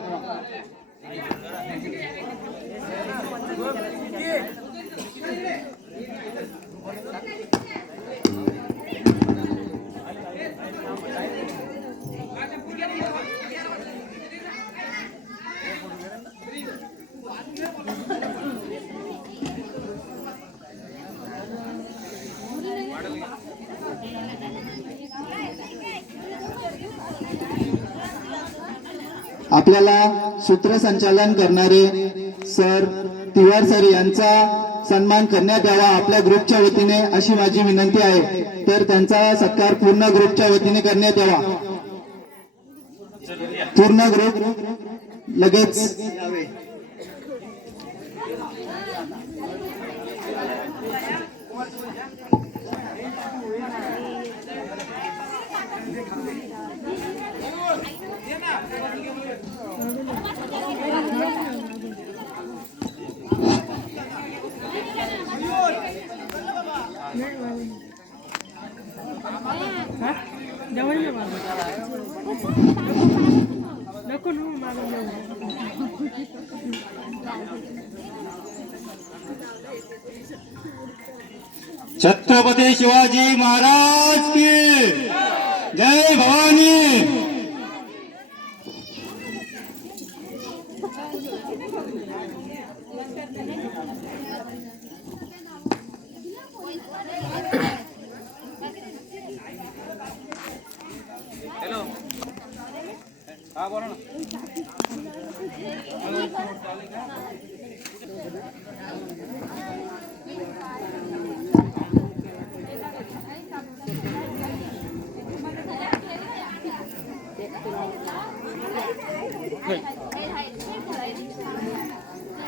आपल्याला सूत्रसंचालन करणारे सर तिवार सर यांचा सन्मान करण्यात यावा आपल्या ग्रुपच्या वतीने, अशी माझी विनंती आहे. तर त्यांचा सत्कार पूर्ण ग्रुपच्या वतीने करण्यात यावा. पूर्ण ग्रुप लगेच यावे. छत्रपती शिवाजी महाराज की जय भवानी. Hey.